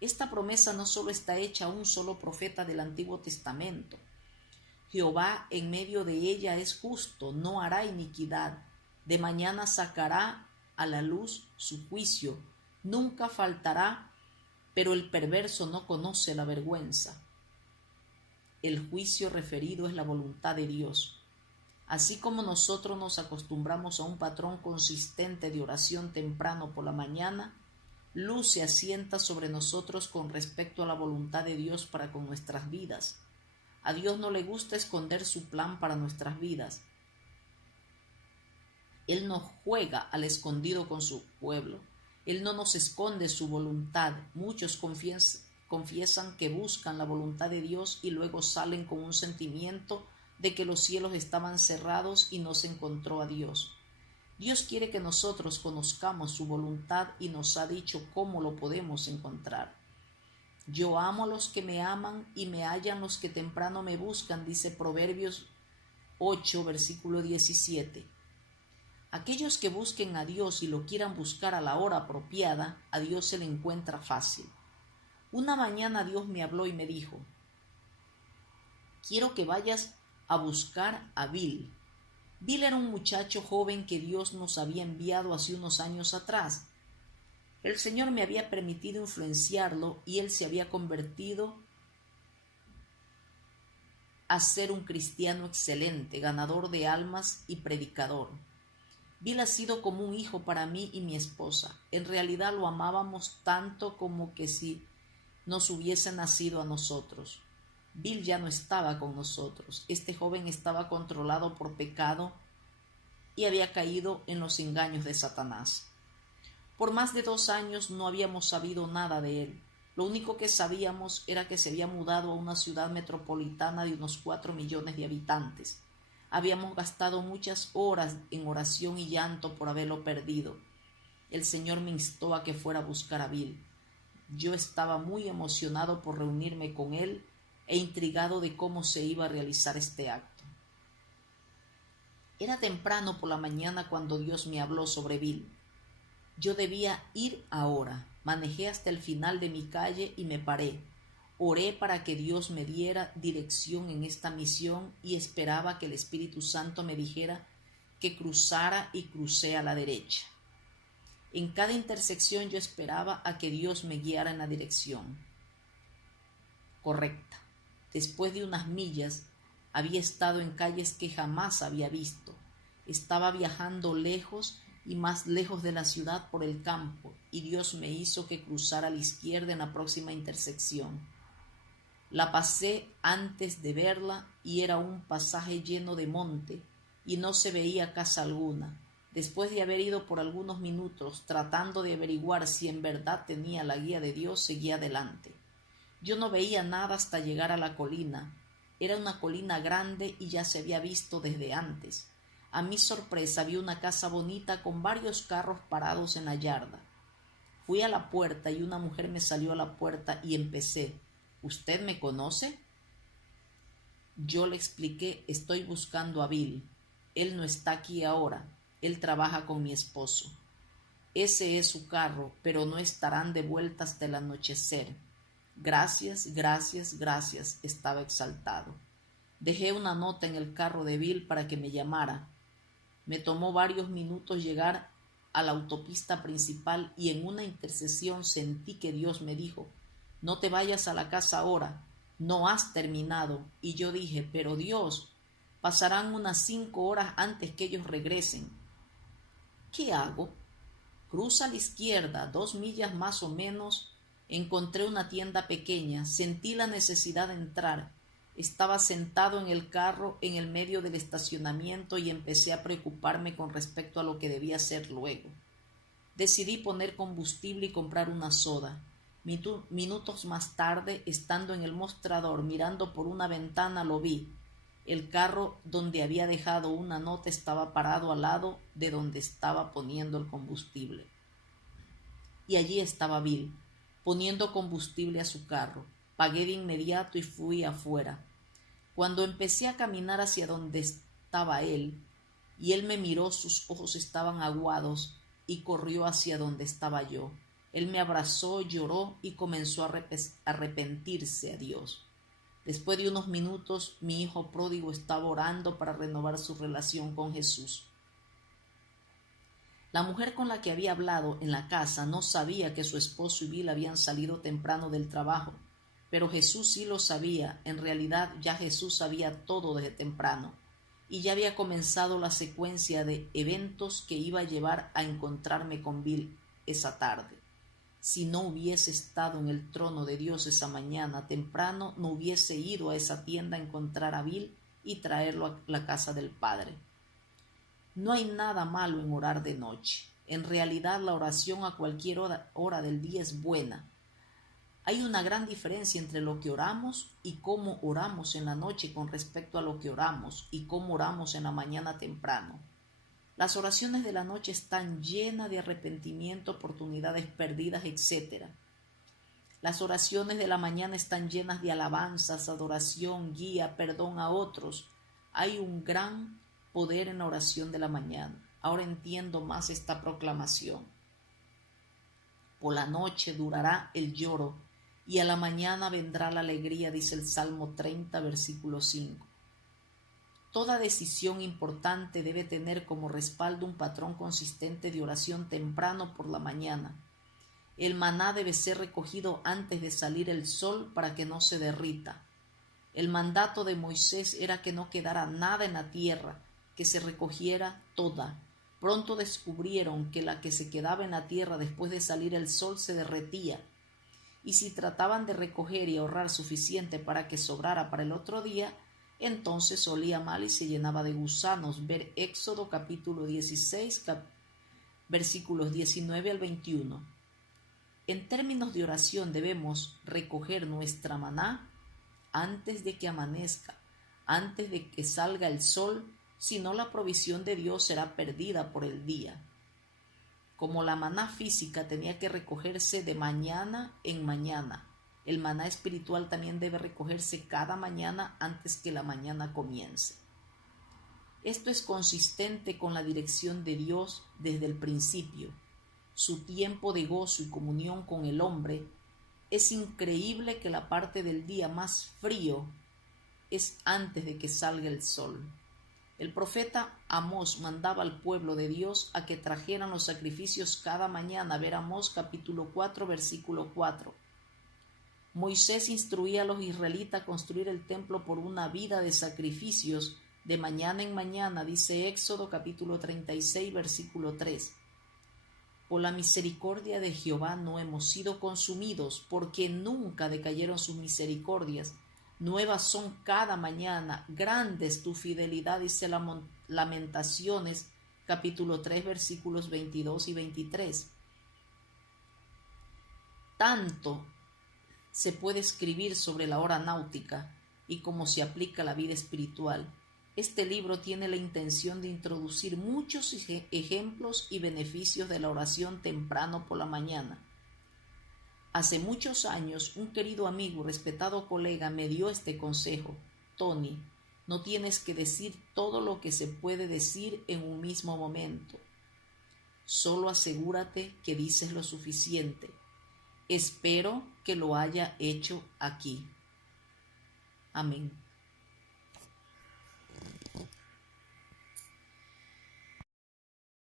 Esta promesa no solo está hecha a un solo profeta del Antiguo Testamento. Jehová en medio de ella es justo, no hará iniquidad. De mañana sacará a la luz su juicio. Nunca faltará, pero el perverso no conoce la vergüenza. El juicio referido es la voluntad de Dios. Así como nosotros nos acostumbramos a un patrón consistente de oración temprano por la mañana, luz se asienta sobre nosotros con respecto a la voluntad de Dios para con nuestras vidas. A Dios no le gusta esconder su plan para nuestras vidas. Él no juega al escondido con su pueblo. Él no nos esconde su voluntad. Muchos confiesan que buscan la voluntad de Dios y luego salen con un sentimiento de que los cielos estaban cerrados y no se encontró a Dios. Dios quiere que nosotros conozcamos su voluntad y nos ha dicho cómo lo podemos encontrar. Yo amo a los que me aman y me hallan los que temprano me buscan, dice Proverbios 8, versículo 17. Aquellos que busquen a Dios y lo quieran buscar a la hora apropiada, a Dios se le encuentra fácil. Una mañana Dios me habló y me dijo: quiero que vayas a buscar a Bil. Bil era un muchacho joven que Dios nos había enviado hace unos años atrás. El Señor me había permitido influenciarlo y él se había convertido a ser un cristiano excelente, ganador de almas y predicador. Bil ha sido como un hijo para mí y mi esposa. En realidad lo amábamos tanto como que si nos hubiese nacido a nosotros. Bil ya no estaba con nosotros. Este joven estaba controlado por pecado y había caído en los engaños de Satanás. Por más de 2 años no habíamos sabido nada de él. Lo único que sabíamos era que se había mudado a una ciudad metropolitana de unos 4 millones de habitantes. Habíamos gastado muchas horas en oración y llanto por haberlo perdido. El Señor me instó a que fuera a buscar a Bil. Yo estaba muy emocionado por reunirme con él e intrigado de cómo se iba a realizar este acto. Era temprano por la mañana cuando Dios me habló sobre Bil. Yo debía ir ahora. Manejé hasta el final de mi calle y me paré. Oré para que Dios me diera dirección en esta misión y esperaba que el Espíritu Santo me dijera que cruzara y crucé a la derecha. En cada intersección yo esperaba a que Dios me guiara en la dirección correcta. Después de unas millas había estado en calles que jamás había visto. Estaba viajando lejos y más lejos de la ciudad por el campo, y Dios me hizo que cruzara a la izquierda en la próxima intersección. La pasé antes de verla y era un pasaje lleno de monte y no se veía casa alguna. Después de haber ido por algunos minutos tratando de averiguar si en verdad tenía la guía de Dios, seguí adelante. Yo no veía nada hasta llegar a la colina. Era una colina grande y ya se había visto desde antes. A mi sorpresa vi una casa bonita con varios carros parados en la yarda. Fui a la puerta y una mujer me salió a la puerta y empecé: ¿usted me conoce? Yo le expliqué: estoy buscando a Bil. Él no está aquí ahora. Él trabaja con mi esposo. Ese es su carro, pero no estarán de vuelta hasta el anochecer. Gracias, gracias, gracias. Estaba exaltado. Dejé una nota en el carro de Bil para que me llamara. Me tomó varios minutos llegar a la autopista principal y en una intersección sentí que Dios me dijo: no te vayas a la casa ahora, no has terminado. Y yo dije: pero Dios, pasarán unas 5 horas antes que ellos regresen. ¿Qué hago? Cruza a la izquierda, 2 millas más o menos, encontré una tienda pequeña, sentí la necesidad de entrar. Estaba sentado en el carro en el medio del estacionamiento y empecé a preocuparme con respecto a lo que debía hacer luego. Decidí poner combustible y comprar una soda. Minutos más tarde, estando en el mostrador mirando por una ventana, lo vi. El carro donde había dejado una nota estaba parado al lado de donde estaba poniendo el combustible. Y allí estaba Bill, poniendo combustible a su carro. Pagué de inmediato y fui afuera. Cuando empecé a caminar hacia donde estaba él, y él me miró, sus ojos estaban aguados, y corrió hacia donde estaba yo. Él me abrazó, lloró y comenzó a arrepentirse a Dios. Después de unos minutos, mi hijo pródigo estaba orando para renovar su relación con Jesús. La mujer con la que había hablado en la casa no sabía que su esposo y Bill habían salido temprano del trabajo, pero Jesús sí lo sabía. En realidad ya Jesús sabía todo desde temprano, y ya había comenzado la secuencia de eventos que iba a llevar a encontrarme con Bill esa tarde. Si no hubiese estado en el trono de Dios esa mañana temprano, no hubiese ido a esa tienda a encontrar a Bill y traerlo a la casa del Padre. No hay nada malo en orar de noche. En realidad la oración a cualquier hora del día es buena. Hay una gran diferencia entre lo que oramos y cómo oramos en la noche con respecto a lo que oramos y cómo oramos en la mañana temprano. Las oraciones de la noche están llenas de arrepentimiento, oportunidades perdidas, etc. Las oraciones de la mañana están llenas de alabanzas, adoración, guía, perdón a otros. Hay un gran poder en la oración de la mañana. Ahora entiendo más esta proclamación. Por la noche durará el lloro y a la mañana vendrá la alegría, dice el Salmo 30, versículo 5. Toda decisión importante debe tener como respaldo un patrón consistente de oración temprano por la mañana. El maná debe ser recogido antes de salir el sol para que no se derrita. El mandato de Moisés era que no quedara nada en la tierra, que se recogiera toda. Pronto descubrieron que la que se quedaba en la tierra después de salir el sol se derretía, y si trataban de recoger y ahorrar suficiente para que sobrara para el otro día, entonces olía mal y se llenaba de gusanos. Ver Éxodo capítulo 16, versículos 19 al 21. En términos de oración debemos recoger nuestra maná antes de que amanezca, antes de que salga el sol, si no la provisión de Dios será perdida por el día. Como la maná física tenía que recogerse de mañana en mañana, el maná espiritual también debe recogerse cada mañana antes que la mañana comience. Esto es consistente con la dirección de Dios desde el principio. Su tiempo de gozo y comunión con el hombre. Es increíble que la parte del día más frío es antes de que salga el sol. El profeta Amós mandaba al pueblo de Dios a que trajeran los sacrificios cada mañana. Ver Amós capítulo 4, versículo 4. Moisés instruía a los israelitas a construir el templo por una vida de sacrificios de mañana en mañana, dice Éxodo capítulo 36, versículo 3. Por la misericordia de Jehová no hemos sido consumidos, porque nunca decayeron sus misericordias. Nuevas son cada mañana, grande es tu fidelidad, dice Lamentaciones capítulo 3, versículos 22 y 23. Tanto se puede escribir sobre la hora náutica y cómo se aplica a la vida espiritual. Este libro tiene la intención de introducir muchos ejemplos y beneficios de la oración temprano por la mañana. Hace muchos años, un querido amigo y respetado colega me dio este consejo: Tony, no tienes que decir todo lo que se puede decir en un mismo momento. Solo asegúrate que dices lo suficiente. Espero que lo haya hecho aquí. Amén.